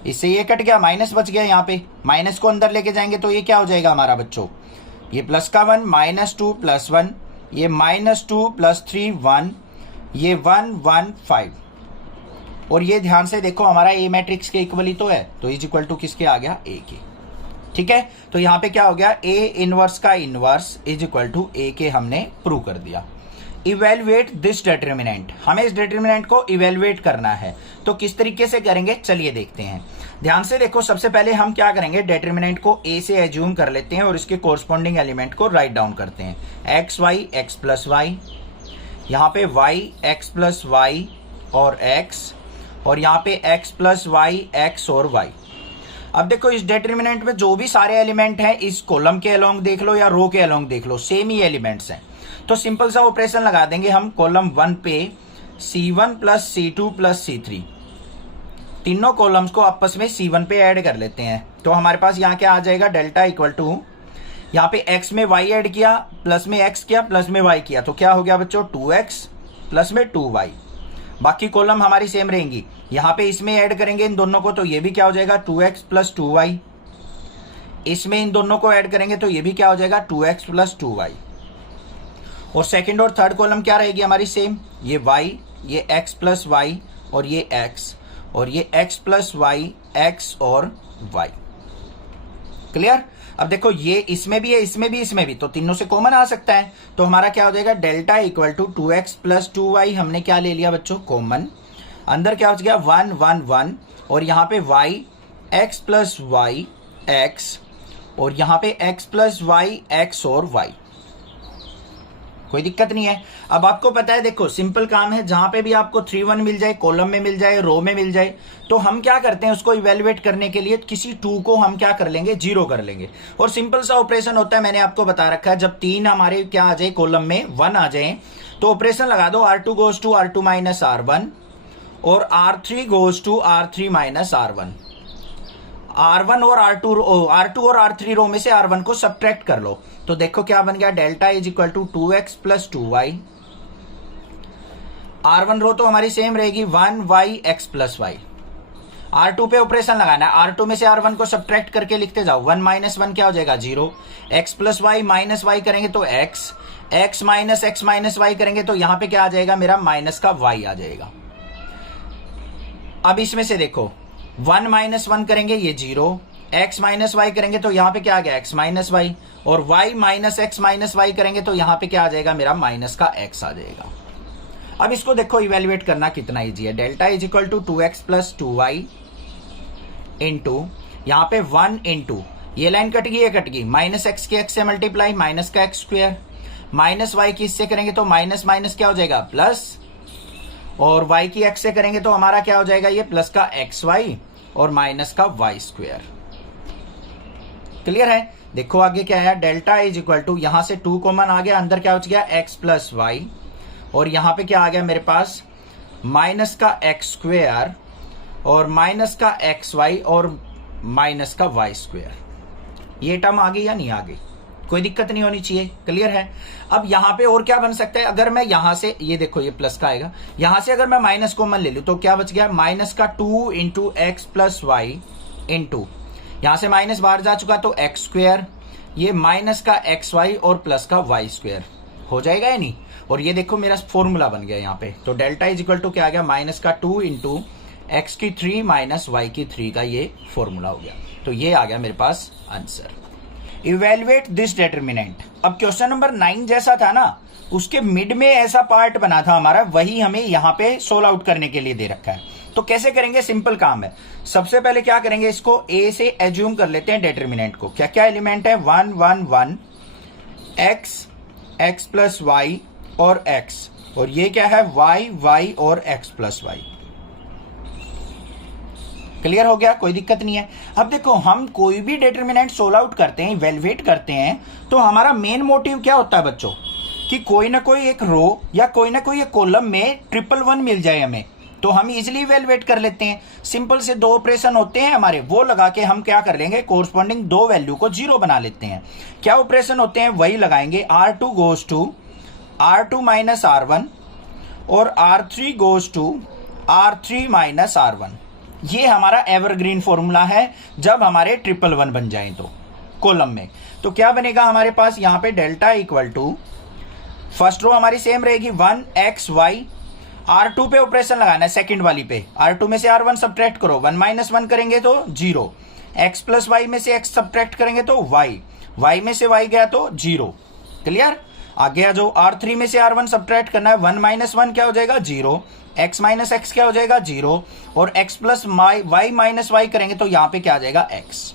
इससे ये कट गया, माइनस बच गया। यहाँ पे माइनस को अंदर लेके जाएंगे तो ये क्या हो जाएगा हमारा बच्चों, ये प्लस का 1 -2 + 1, ये -2 + 3 1, ये 1 1 5। और ये ध्यान से देखो हमारा ए मैट्रिक्स के इक्वल ही तो है, तो इज इक्वल टू किसके आ गया, ए के। ठीक है, तो यहाँ पे क्या हो गया, ए इनवर्स का इनवर्स इज इक्वल टू ए के हमने प्रूव कर दिया। इवेलुएट दिस डिटर्मिनेंट, हमें इस डिटर्मिनेंट को इवेलुएट करना है, तो किस तरीके से करेंगे चलिए देखते हैं। ध्यान से देखो, सबसे पहले हम क्या करेंगे, डिटर्मिनेंट को ए से एज्यूम कर लेते हैं और इसके कोरस्पॉन्डिंग एलिमेंट को राइट डाउन करते हैं। X y x plus y, यहाँ पे वाई एक्स प्लस वाई और एक्स, और यहाँ पे एक्स प्लस वाई एक्स और वाई। अब देखो इस डिटर्मिनेंट में जो भी सारे एलिमेंट हैं, इस कॉलम के अलोंग देख लो या रो के अलोंग देख लो, सेम ही एलिमेंट्स हैं। तो सिंपल सा ऑपरेशन लगा देंगे हम कॉलम 1 पे C1 + C2 + C3, तीनों कॉलम्स को आपस में C1 पे ऐड कर लेते हैं। तो हमारे पास यहाँ क्या आ जाएगा, डेल्टा इक्वल टू, यहाँ पे x में y ऐड किया, प्लस में x किया, प्लस में y किया, तो क्या हो गया बच्चों 2x प्लस में 2y। बाकी कॉलम हमारी सेम रहेंगी, यहाँ पे इसमें ऐड करेंगे इन दोनों को तो ये भी क्या हो जाएगा 2x + 2y, इसमें इन दोनों को ऐड करेंगे तो ये भी क्या हो जाएगा 2x + 2y। और सेकंड और थर्ड कॉलम क्या रहेगी हमारी सेम, ये y, ये x + y और ये x, और ये x + y x और y। क्लियर। अब देखो ये इसमें भी है, इसमें भी, इसमें भी, तो तीनों से कॉमन आ सकता है, तो हमारा क्या हो जाएगा delta equal to 2x + 2y, हमने क्या ले लिया बच्चों कॉमन, अंदर क्या हो गया 1 1 1, और यहाँ पे y x + y x, और यहाँ पे x + y x और y। कोई दिक्कत नहीं है। अब आपको पता है देखो सिंपल काम है, जहां पे भी आपको 3 1 मिल जाए, कॉलम में मिल जाए, रो में मिल जाए, तो हम क्या करते हैं उसको इवेलुएट करने के लिए किसी 2 को हम क्या कर लेंगे 0 कर लेंगे। और सिंपल सा ऑपरेशन होता है, मैंने आपको बता रखा है, जब 3 हमारे क्या आ जाए कॉलम में 1 आ जाए तो ऑपरेशन लगा दो, R2 goes to R2 - R1 और R3 goes to R3 - R1। R1 और R2 और R3 रो में से R1 को सब्ट्रैक्ट कर लो, तो देखो क्या बन गया, delta is equal to 2x + 2y। R1 row तो हमारी सेम रहेगी 1y x + y। R2 पे ऑपरेशन लगाना है, R2 में से R1 को सब्ट्रैक्ट करके लिखते जाओ, 1 - 1 क्या हो जाएगा 0, x + y - y करेंगे तो x, x - x - y करेंगे तो यहां पे क्या आ जाएगा मेरा माइनस का y आ जाएगा। अब इसमें से देखो 1 - 1 करेंगे ये 0, x - y करेंगे तो यहाँ पे क्या आ गया x - y, और y - x - y करेंगे तो यहाँ पे क्या आ जाएगा मेरा माइनस का x आ जाएगा। अब इसको देखो इवेल्युएट करना कितना इजी है, delta is equal to 2x + 2y into यहाँ पे 1 इंटू ये लाइन कट गई, ये कट गई, -x की x से मल्टीप्लाई माइनस का x², -y की इससे करेंगे तो माइनस माइनस क्या हो जाएगा प्लस, और y की x से करेंगे तो हमारा क्या हो जाएगा ये प्लस का xy और माइनस का y²। क्लियर है। देखो आगे क्या है, डेल्टा इज इक्वल टू, यहां से 2 कॉमन आ गया, अंदर क्या हो गया x + y, और यहां पे क्या आ गया मेरे पास माइनस का x² और माइनस का xy और माइनस का y²। ये टर्म आ गई या नहीं आ गई, कोई दिक्कत नहीं होनी चाहिए। क्लियर है। अब यहां पे और क्या बन सकता है, अगर मैं यहां से ये देखो ये प्लस का आएगा, यहां से अगर मैं माइनस कॉमन ले लूं तो क्या बच गया, माइनस का 2 इंटू x + y इंटू यहां से माइनस बाहर जा चुका तो x², ये माइनस का xy और प्लस का y² हो जाएगा या नहीं। और ये देखो मेरा फॉर्मूला बन गया यहाँ पे, तो डेल्टा इज इक्वल टू क्या आ गया, माइनस का 2 इंटू x की 3 माइनस y की 3 का ये फॉर्मूला हो गया। तो ये आ गया मेरे पास आंसर। Evaluate this determinant. अब क्वेश्चन नंबर 9 जैसा था ना, उसके मिड में ऐसा पार्ट बना था हमारा, वही हमें यहाँ पे सोल्व आउट करने के लिए दे रखा है। तो कैसे करेंगे, सिंपल काम है। सबसे पहले क्या करेंगे, इसको a से एज्यूम कर लेते हैं डिटर्मिनेंट को। क्या क्या एलिमेंट है, 1 1 1 x x + y और x, और ये क्या है y y और x + y। क्लियर हो गया, कोई दिक्कत नहीं है। अब देखो हम कोई भी डिटर्मिनेंट सोल्व आउट करते हैं, इवैल्यूएट करते हैं, तो हमारा मेन मोटिव क्या होता है बच्चों कि कोई ना कोई एक रो या कोई ना कोई एक कॉलम में 111 मिल जाए हमें, तो हम इजीली इवैल्यूएट कर लेते हैं। सिंपल से 2 ऑपरेशन होते हैं हमारे, वो लगा के हम क्या कर लेंगे, कोरस्पॉन्डिंग 2 वैल्यू को 0 बना लेते हैं। क्या ऑपरेशन होते हैं वही लगाएंगे, R2 goes to R2 minus R1 और R3 goes to R3 minus R1। ये हमारा एवरग्रीन फॉर्मूला है जब हमारे 111 बन जाए तो कॉलम में। तो क्या बनेगा हमारे पास यहाँ पे delta equal to, first row हमारी सेम रहेगी 1xy, R2 पे ऑपरेशन लगाना है सेकंड वाली पे, R2 में से R1 सब्ट्रैक्ट करो, 1 माइनस 1 करेंगे तो 0, x प्लस वाई में से x सब्ट्रैक्ट करेंगे तो y में से y गया तो 0। क्लियर, आगे आ जाओ, R3 में से R1 सब्ट्रैक्ट करना है, 1 माइनस 1 क्या हो जाएगा 0, x माइनस x क्या हो जाएगा 0, और x plus y minus y करेंगे तो यहाँ पे क्या आ जाएगा x।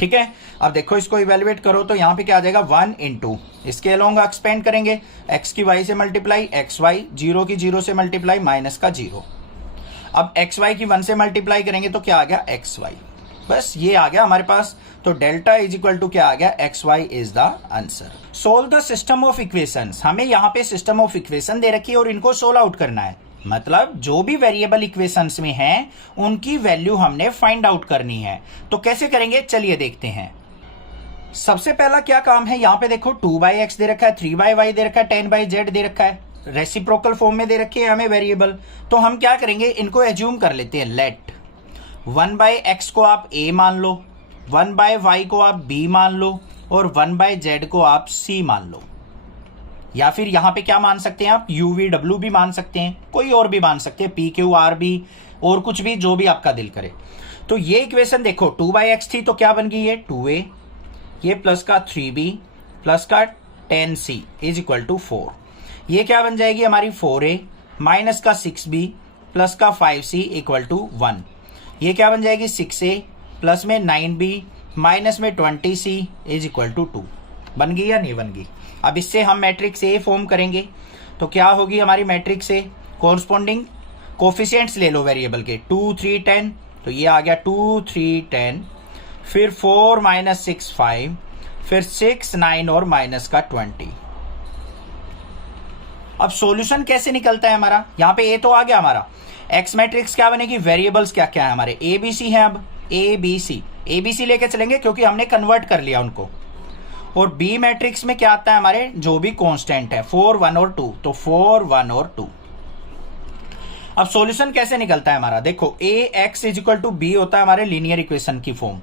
ठीक है, अब देखो इसको इवेल्युएट करो तो यहाँ पे क्या आ जाएगा 1 इंटू, इसके अलोंग एक्सपेंड करेंगे, x की y से मल्टीप्लाई, xy 0 की 0 से मल्टीप्लाई, माइनस का 0। अब xy की 1 से मल्टीप्लाई करेंगे तो क्या आ गया xy। बस ये आ गया हमारे पास। तो डेल्टा इज इक्वल टू क्या आ गया, xy is the answer. Solve the system of equations, हमें यहाँ पे सिस्टम ऑफ इक्वेशन दे रखी है और इनको सोल्व आउट करना है, मतलब जो भी वेरिएबल इक्वेशंस में हैं उनकी वैल्यू हमने फाइंड आउट करनी है। तो कैसे करेंगे चलिए देखते हैं। सबसे पहला क्या काम है, यहाँ पे देखो 2/x दे रखा है, 3/y दे रखा है, 10/z दे रखा है, रेसिप्रोकल फॉर्म में दे रखे हैं हमें वेरिएबल। तो हम क्या करेंगे, इनको एज्यूम कर लेते हैं। लेट 1/x को आप a मान लो, 1/y को आप b मान लो और 1/z को आप c मान लो, या फिर यहां पे क्या मान सकते हैं आप, UV W भी मान सकते हैं, कोई और भी मान सकते हैं, PQRB और कुछ भी, जो भी आपका दिल करे। तो ये इक्वेशन देखो 2/x थी तो क्या बन गई है 2a, ये प्लस का 3b प्लस का 10c इज इक्वल टू 4, ये क्या बन जाएगी हमारी 4a माइनस का 6b प्लस का 5c इक्वल टू 1, ये क्या बन जाएगी 6a प्लस में 9b माइनस में 20c इज इक्वल टू 2। बन गई या नहीं बन गई। अब इससे हम मैट्रिक्स ए फॉर्म करेंगे तो क्या होगी हमारी मैट्रिक्स ए, कोरस्पॉन्डिंग कोफिशिएंट्स ले लो वेरिएबल के, 2 3 10, तो ये आ गया 2 3 10, फिर 4 माइनस 6 5, फिर 6 9 और माइनस का 20। अब सॉल्यूशन कैसे निकलता है हमारा, यहाँ पे ए तो आ गया हमारा, एक्स मैट्रिक्स क्या बनेगी, वेरिएबल्स क्या क्या है हमारे ए बी सी है, अब ए बी सी लेके चलेंगे क्योंकि हमने कन्वर्ट कर लिया उनको। और बी मैट्रिक्स में क्या आता है हमारे, जो भी कांस्टेंट है 4 1 और 2, तो 4 1 और 2। अब सॉल्यूशन कैसे निकलता है हमारा, देखो A x is equal to B होता है हमारे लीनियर इक्वेशन की फॉर्म।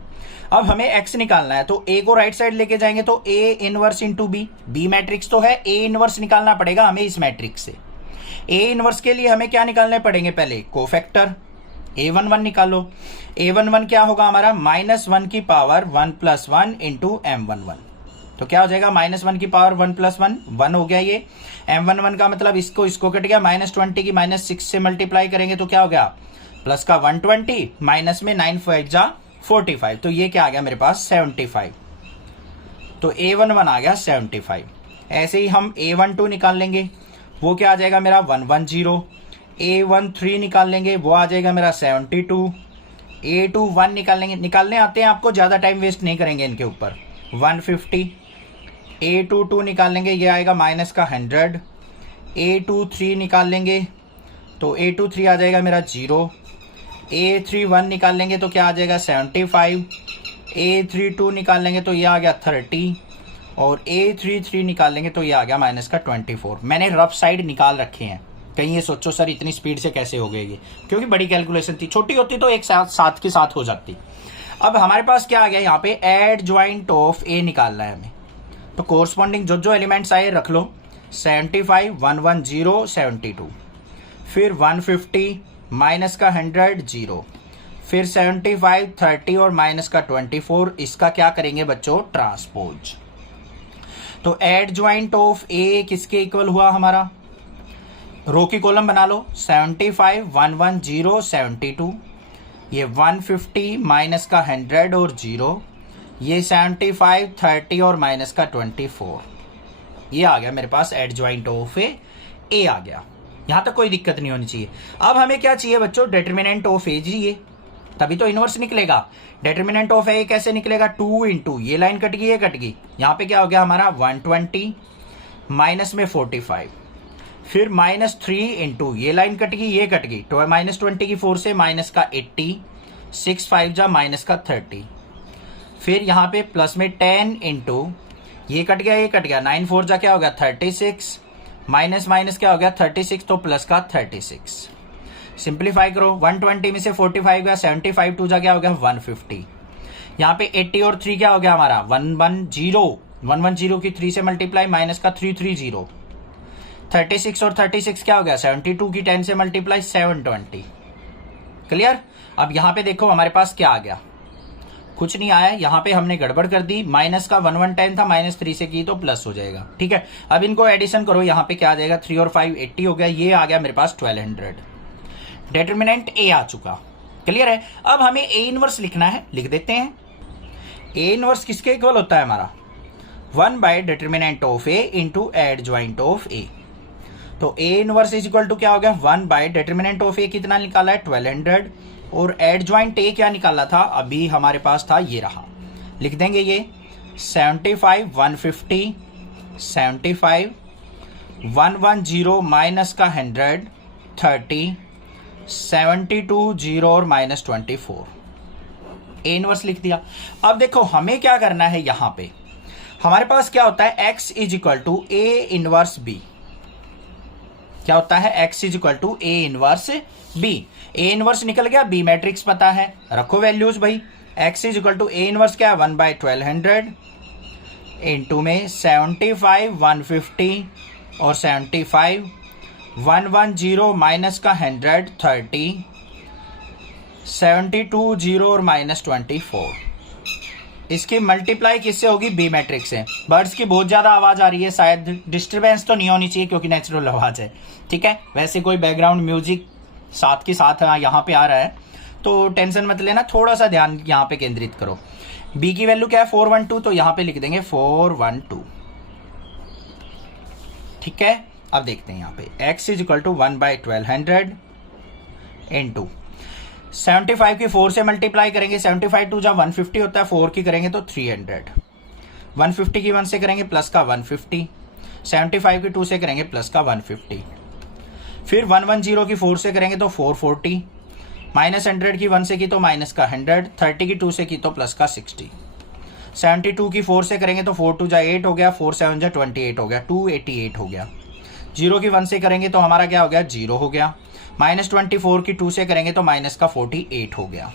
अब हमें एक्स निकालना है तो ए को राइट साइड लेके जाएंगे तो A inverse into B matrix तो है, ए इनवर्स निकालना पड़ेगा हमें इस मैट्रिक्स से। ए इनवर्स के लिए हमें क्या निकालने पड़ेंगे, पहले कोफैक्टर a11 निकालो, a11 क्या होगा हमारा, -1 की पावर 1 + 1 इंटू m11, तो क्या हो जाएगा -1 की पावर 1 + 1 1 हो गया ये, m11 का मतलब इसको कट गया, -20 की -6 से मल्टीप्लाई करेंगे तो क्या हो गया, प्लस का 120 माइनस में 9 5 जा 45, तो ये क्या आ गया मेरे पास 75, तो a11 आ गया 75। ऐसे ही हम a12 निकाल लेंगे, वो क्या आ जाएगा मेरा 110, a13 निकाल लेंगे, वो आ जाएगा मेरा 72, a21 निकालने आते हैं आपको, ज़्यादा टाइम वेस्ट नहीं करेंगे इनके ऊपर, 150, a22 निकाल लेंगे, ये आएगा माइनस का 100, a23 निकाल लेंगे तो a23 आ जाएगा मेरा 0, a31 निकाल लेंगे तो क्या आ जाएगा 75, a32 निकाल लेंगे तो ये आ गया 30 और a33 निकाल लेंगे तो ये आ गया माइनस का 24। मैंने रफ साइड निकाल रखे हैं, कहीं ये सोचो सर इतनी स्पीड से कैसे हो गई ये, क्योंकि बड़ी कैलकुलेशन थी, छोटी होती तो एक साथ के साथ हो जाती। अब हमारे पास क्या आ गया, यहाँ पे एड ज्वाइंट ऑफ ए निकालना है हमें, तो कोरस्पॉन्डिंग जो एलिमेंट्स आए रख लो, 75 110 72, फिर 150 माइनस का 100 0, फिर 75 30 और माइनस का 24, इसका क्या करेंगे बच्चों ट्रांसपोज। तो एड ज्वाइंट ऑफ ए किसके इक्वल हुआ हमारा, रो की कॉलम बना लो, 75 110 72, ये 150 माइनस का 100 और 0, ये 75 30 और माइनस का 24, ये आ गया मेरे पास एड ज्वाइंट ऑफ ए आ गया। यहां तक कोई दिक्कत नहीं होनी चाहिए। अब हमें क्या चाहिए बच्चों, डिटरमिनेंट ऑफ ए चाहिए, तभी तो इनवर्स निकलेगा। डिटर्मिनेंट ऑफ ए कैसे निकलेगा, 2 इंटू ये लाइन कट गई, ये कट गई, यहाँ पे क्या हो गया हमारा 120 माइनस में 45, फिर -3 इंटू ये लाइन कट गई, ये कट गई, तो -20 की 4 से माइनस का 80, 6 5 जा माइनस का 30, फिर यहाँ पे प्लस में 10 इंटू ये कट गया, ये कट गया, 9 4 जा क्या हो गया 36, माइनस माइनस क्या हो गया 36, तो प्लस का 36। सिंप्लीफाई करो, 120 में से 45 गया, 75 2 जा क्या हो गया 150, यहाँ पे 80 और 3 क्या हो गया हमारा 110 की 3 से मल्टीप्लाई, माइनस का 330, 36 और 36 क्या हो गया 72 की 10 से मल्टीप्लाई 720। क्लियर। अब यहाँ पे देखो हमारे पास क्या आ गया, कुछ नहीं आया, यहाँ पे हमने गड़बड़ कर दी, माइनस का 110 था, -3 से की तो प्लस हो जाएगा। ठीक है, अब इनको एडिशन करो, यहाँ पे क्या आ जाएगा 3 और 5 80 हो गया, ये आ गया मेरे पास 1200। डिटर्मिनेंट ए आ चुका। क्लियर है। अब हमें ए इनवर्स लिखना है, लिख देते हैं। ए इनवर्स किसके इक्वल होता है हमारा 1 by determinant of A into adjoint of A. तो A inverse is equal to क्या हो गया 1 बाय डिटर्मिनेंट ऑफ ए कितना निकाला है 1200, और एडजॉइंट ए क्या निकाला था अभी हमारे पास था, ये रहा, लिख देंगे ये 75 150 75 110 माइनस का 100 30 72 0 और -24, ए इनवर्स लिख दिया। अब देखो हमें क्या करना है, यहां पे हमारे पास क्या होता है x is equal to A inverse B. क्या होता है x is equal to A inverse B. A inverse निकल गया, बी मैट्रिक्स पता है, रखो वैल्यूज भाई। x is equal to A inverse क्या है 1 बाय 1200 इंटू में 75 150 और 75 110 माइनस का 100 30 72 0 और -24। इसकी मल्टीप्लाई किससे होगी बी मैट्रिक्स से। बर्ड्स की बहुत ज्यादा आवाज आ रही है, शायद डिस्टरबेंस तो नहीं होनी चाहिए क्योंकि नेचुरल आवाज है। ठीक है, वैसे कोई बैकग्राउंड म्यूजिक साथ के साथ यहाँ पे आ रहा है तो टेंशन मत लेना, थोड़ा सा ध्यान यहाँ पे केंद्रित करो। बी की वैल्यू क्या है 412, तो यहाँ पे लिख देंगे 412। ठीक है, अब देखते हैं यहाँ पे x is equal to 1 by 1200 into 75 की 4 से मल्टीप्लाई करेंगे, 75 2 जा 150 होता है, 4 की करेंगे तो 300, 150 की 1 से करेंगे प्लस का 150, 75 की 2 से करेंगे प्लस का 150, फिर 110 की 4 से करेंगे तो 440, -100 की 1 से की तो माइनस का 100, 30 की 2 से की तो प्लस का 60, 72 की 4 से करेंगे तो 4 2 जा 8 हो गया, 4 7 जा 28 हो गया, 288 हो गया। 0 की 1 से करेंगे तो हमारा क्या हो गया 0 हो गया, -24 की 2 से करेंगे तो माइनस का 48 हो गया।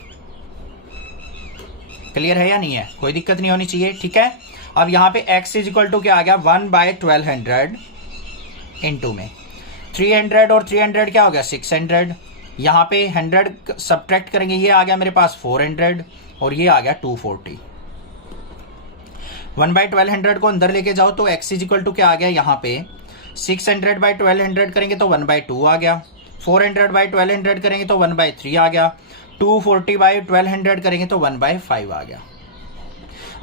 क्लियर है या नहीं है, कोई दिक्कत नहीं होनी चाहिए। ठीक है, अब यहाँ पे x इज इक्वल टू क्या आ गया 1 बाय 1200 इंटू में 300 और 300 क्या हो गया 600, यहाँ पे 100 सब्ट्रैक्ट करेंगे, ये आ गया मेरे पास 400 और ये आ गया 240। 1 बाय 1200 को अंदर लेके जाओ तो x इज इक्वल टू क्या आ गया, यहाँ पे 600 बाय 1200 करेंगे तो 1 बाय 2 आ गया, 400 बाय 1200 करेंगे तो 1 बाय 3 आ गया, 240 बाय 1200 करेंगे तो 1 बाय 5 आ गया।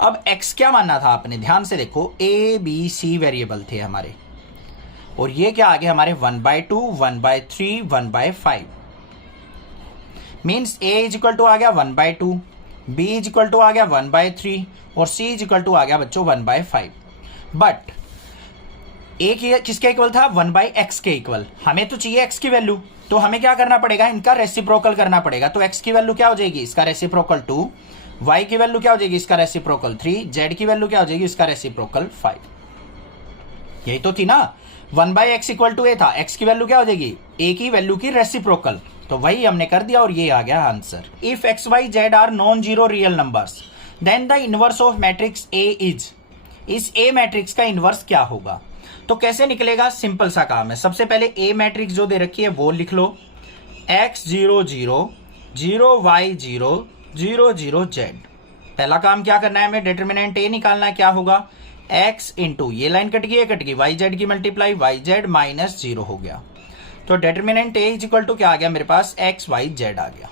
अब x क्या मानना था आपने, ध्यान से देखो, a b c वेरिएबल थे हमारे, और ये क्या आ गया हमारे 1 by 2 1 by 3 1 by 5, means a is equal to आ गया 1 by 2, b is equal to आ गया 1 बाय 3 और c इज इक्वल टू आ गया बच्चों 1 बाय 5। बट a किसके इक्वल था 1 बाय x के इक्वल, हमें तो चाहिए x की वैल्यू, तो हमें क्या करना पड़ेगा, इनका रेसिप्रोकल करना पड़ेगा। तो x की वैल्यू क्या हो जाएगी, इसका रेसिप्रोकल 2, y की वैल्यू क्या हो जाएगी, इसका रेसिप्रोकल 3, z की वैल्यू क्या हो जाएगी, इसका रेसिप्रोकल 5। यही तो थी ना, 1 by x equal to a था, x की वैल्यू क्या हो जाएगी a की वैल्यू की रेसिप्रोकल, तो वही हमने कर दिया और ये आ गया answer. If x y z are non zero real numbers then the inverse of matrix a is, इस a मैट्रिक्स का इनवर्स क्या होगा। तो कैसे निकलेगा, सिंपल सा काम है। सबसे पहले a मैट्रिक्स जो दे रखी है वो लिख लो, x 0 0 0 y 0 0 0 z। पहला काम क्या करना है हमें, डिटर्मिनेंट a निकालना है, क्या होगा x इंटू ये लाइन कट गई y z की मल्टीप्लाई y z माइनस 0 हो गया। तो determinant a is equal to क्या आ गया मेरे पास x y z आ गया।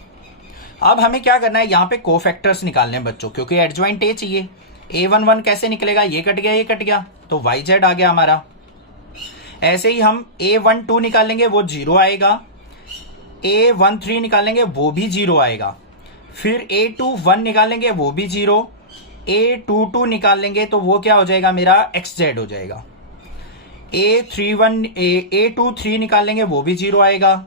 अब हमें क्या करना है, यहाँ पे कोफैक्टर्स निकालने हैं बच्चों, क्योंकि एडजॉइंट a चाहिए। a11 कैसे निकलेगा, ये कट गया तो y z आ गया हमारा। ऐसे ही हम a12 निकालेंगे वो 0 आएगा, a13 निकालेंगे वो भी 0 आएगा, फिर A21 निकालेंगे वो भी 0, A22 निकाल लेंगे तो वो क्या हो जाएगा मेरा XZ हो जाएगा। A23 निकाल लेंगे वो भी 0 आएगा,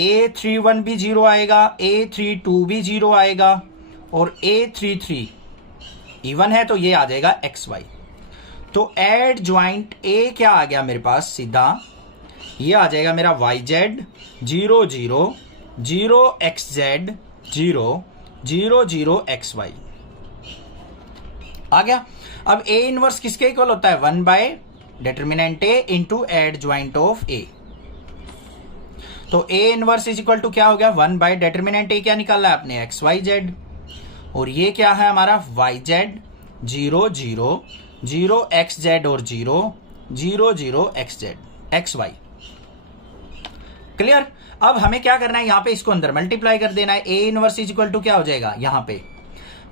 A31 भी 0 आएगा, A32 भी 0 आएगा और A33 इवन है तो ये आ जाएगा XY। तो एड ज्वाइंट A क्या आ गया मेरे पास सीधा, ये आ जाएगा मेरा YZ 0 0 0 XZ 0 0 0 XY आ गया। अब A इनवर्स किसके इक्वल होता है, 1 by determinant A into adjoint of A। तो A inverse is equal to क्या हो गया, 1 बाय डिटर्मिनेंट A क्या निकाला है आपने, XYZ, और ये क्या है हमारा YZ 0 0 0 XZ और 0 0 0 XY। क्लियर। अब हमें क्या करना है, यहां पे इसको अंदर मल्टीप्लाई कर देना है। A inverse is equal to क्या हो जाएगा, यहां पे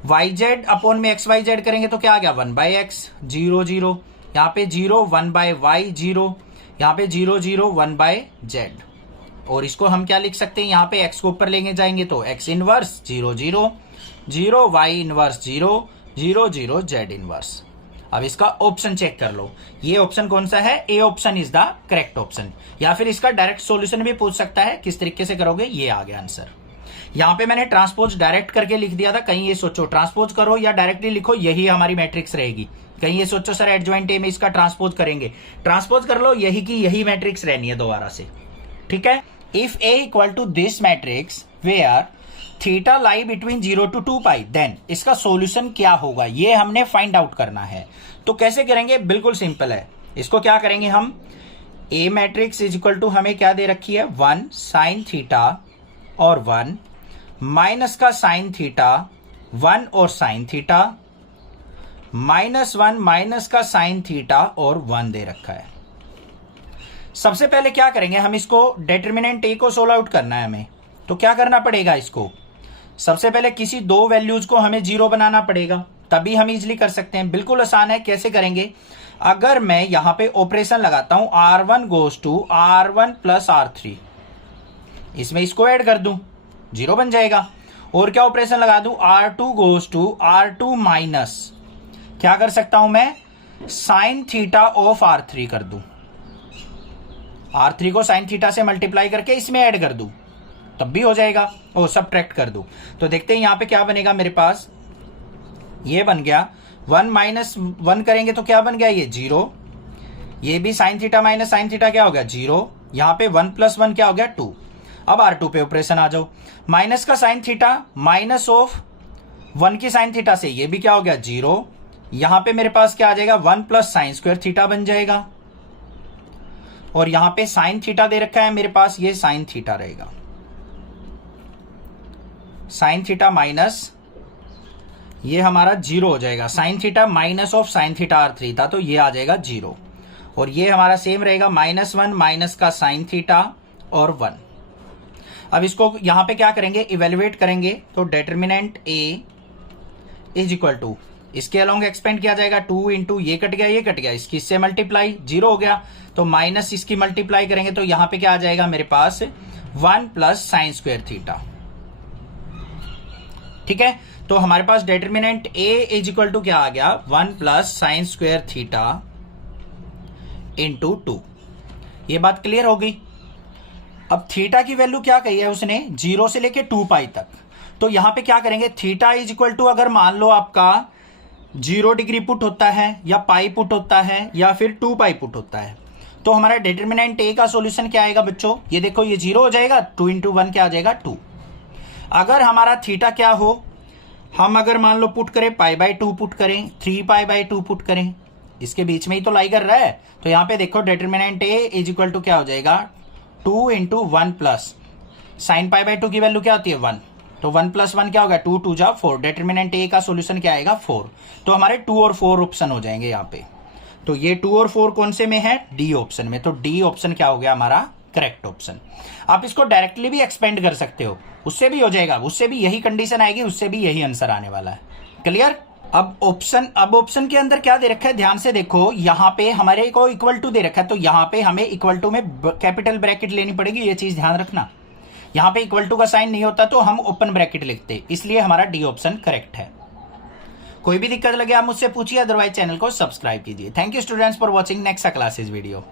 YZ अपॉन में XYZ करेंगे तो क्या आ गया, 1 बाय X 0 0, यहाँ पे 0 1 बाय Y 0, यहाँ पे 0 0 1 बाय Z, और इसको हम क्या लिख सकते हैं, यहाँ पे X को ऊपर लेके जाएंगे तो X inverse 0 0 0 Y inverse 0 0 0 Z inverse. अब इसका ऑप्शन चेक कर लो, ये ऑप्शन कौन सा है, A option is the correct option. या फिर इसका डायरेक्ट सॉल्यूशन भी पूछ सकता है, किस तरीके से करोगे, ये आ गया आंसर। यहां पे मैंने ट्रांसपोज डायरेक्ट करके लिख दिया था, कहीं ये सोचो ट्रांसपोज करो या डायरेक्टली लिखो, यही हमारी मैट्रिक्स रहेगी। कहीं ये सोचो सर एडजॉइंट ए में इसका ट्रांसपोज करेंगे, ट्रांसपोज कर लो, यही की यही मैट्रिक्स रहनी है दोबारा से। ठीक है। If A equal to this matrix where theta lie between 0 to 2 pi, देन इसका सॉल्यूशन क्या होगा, ये हमने फाइंड आउट करना है। तो कैसे करेंगे, बिल्कुल सिंपल है। इसको क्या करेंगे हम, ए मैट्रिक्स इज इक्वल टू हमें क्या दे रखी है, 1 साइन थीटा और 1 माइनस का साइन थीटा 1 और साइन थीटा, -1 माइनस का साइन थीटा और 1 दे रखा है। सबसे पहले क्या करेंगे हम, इसको डिटर्मिनेंट ए को सोल्व आउट करना है हमें। तो क्या करना पड़ेगा, इसको सबसे पहले किसी दो वैल्यूज को हमें 0 बनाना पड़ेगा, तभी हम इजिली कर सकते हैं। बिल्कुल आसान है, कैसे करेंगे, अगर मैं यहां पे ऑपरेशन लगाता हूं R1 goes to R1 plus R3, इसमें इसको ऐड कर दूं 0 बन जाएगा। और क्या ऑपरेशन लगा दूं, R2 goes to R2 minus, क्या कर सकता हूं मैं, साइन थीटा ऑफ R3 कर दूं, R3 को साइन थीटा से मल्टीप्लाई करके इसमें ऐड कर दूं, तब भी हो जाएगा, और सब्ट्रैक्ट कर दूं। तो देखते हैं यहां पे क्या बनेगा मेरे पास, ये बन गया 1 माइनस 1 करेंगे तो क्या बन गया, ये 0, ये भी sine theta minus sine theta क्या हो गया 0, यहां पे 1 प्लस 1 क्या हो गया 2। अब R2 पे ऑपरेशन आ जाओ, माइनस का साइन थीटा माइनस ऑफ 1 की साइन थीटा से, ये भी क्या हो गया 0, यहां पे मेरे पास क्या आ जाएगा 1 प्लस साइन स्क्वायर थीटा बन जाएगा, और यहां पे साइन थीटा दे रखा है मेरे पास, ये साइन थीटा रहेगा, साइन थीटा माइनस ये हमारा 0 हो जाएगा, sine theta minus of sine theta R3 था तो ये आ जाएगा 0, और ये हमारा सेम रहेगा -1 माइनस का साइन थीटा और 1। अब इसको यहां पे क्या करेंगे, इवेल्युएट करेंगे, तो determinant A is equal to, इसके अलोंग एक्सपेंड किया जाएगा 2 इंटू ये कट गया ये कट गया, इसकी इससे मल्टीप्लाई 0 हो गया, तो माइनस इसकी मल्टीप्लाई करेंगे तो यहां पे क्या आ जाएगा मेरे पास 1 प्लस साइन स्क्वायर थीटा। ठीक है। तो हमारे पास determinant A is equal to क्या आ गया, 1 plus sine square theta into 2। ये बात क्लियर हो गई। अब थीटा की वैल्यू क्या कही है उसने, 0 से लेके 2 पाई तक। तो यहां पे क्या करेंगे, थीटा इज इक्वल टू, अगर मान लो आपका 0 डिग्री पुट होता है या पाई पुट होता है या फिर 2 पाई पुट होता है, तो हमारा डिटर्मिनेंट A का सॉल्यूशन क्या आएगा बच्चों, ये देखो ये 0 हो जाएगा, 2 इंटू 1 क्या आ जाएगा 2। अगर हमारा थीटा क्या हो, हम अगर मान लो पुट करें π/2 पुट करें, 3π/2 पुट करें, इसके बीच में ही तो लाई कर रहा है, तो यहां पे देखो determinant A is equal to क्या हो जाएगा 2 इंटू 1 प्लस साइन π/2 की वैल्यू क्या होती है 1, तो 1 प्लस 1 क्या होगा 2 2 जा 4, डिटर्मिनेंट A का सॉल्यूशन क्या आएगा 4। तो हमारे 2 और 4 ऑप्शन हो जाएंगे यहाँ पे। तो ये 2 और 4 कौन से में है, डी ऑप्शन में। तो डी ऑप्शन क्या हो गया हमारा करेक्ट ऑप्शन। आप इसको डायरेक्टली भी एक्सपेंड कर सकते हो, उससे भी हो जाएगा, उससे भी यही कंडीशन आएगी, उससे भी यही आंसर आने वाला है। क्लियर। अब ऑप्शन के अंदर क्या दे रखा है, ध्यान से देखो, यहां पे हमारे को इक्वल टू दे रखा है, तो यहां पे हमें इक्वल टू में कैपिटल ब्रैकेट लेनी पड़ेगी, ये चीज ध्यान रखना। यहां पे इक्वल टू का साइन नहीं होता तो हम ओपन ब्रैकेट लिखते, इसलिए हमारा डी ऑप्शन करेक्ट है। कोई भी दिक्कत लगे आप मुझसे पूछिए, अदरवाइज चैनल को सब्सक्राइब कीजिए। Thank you students for watching next classes video.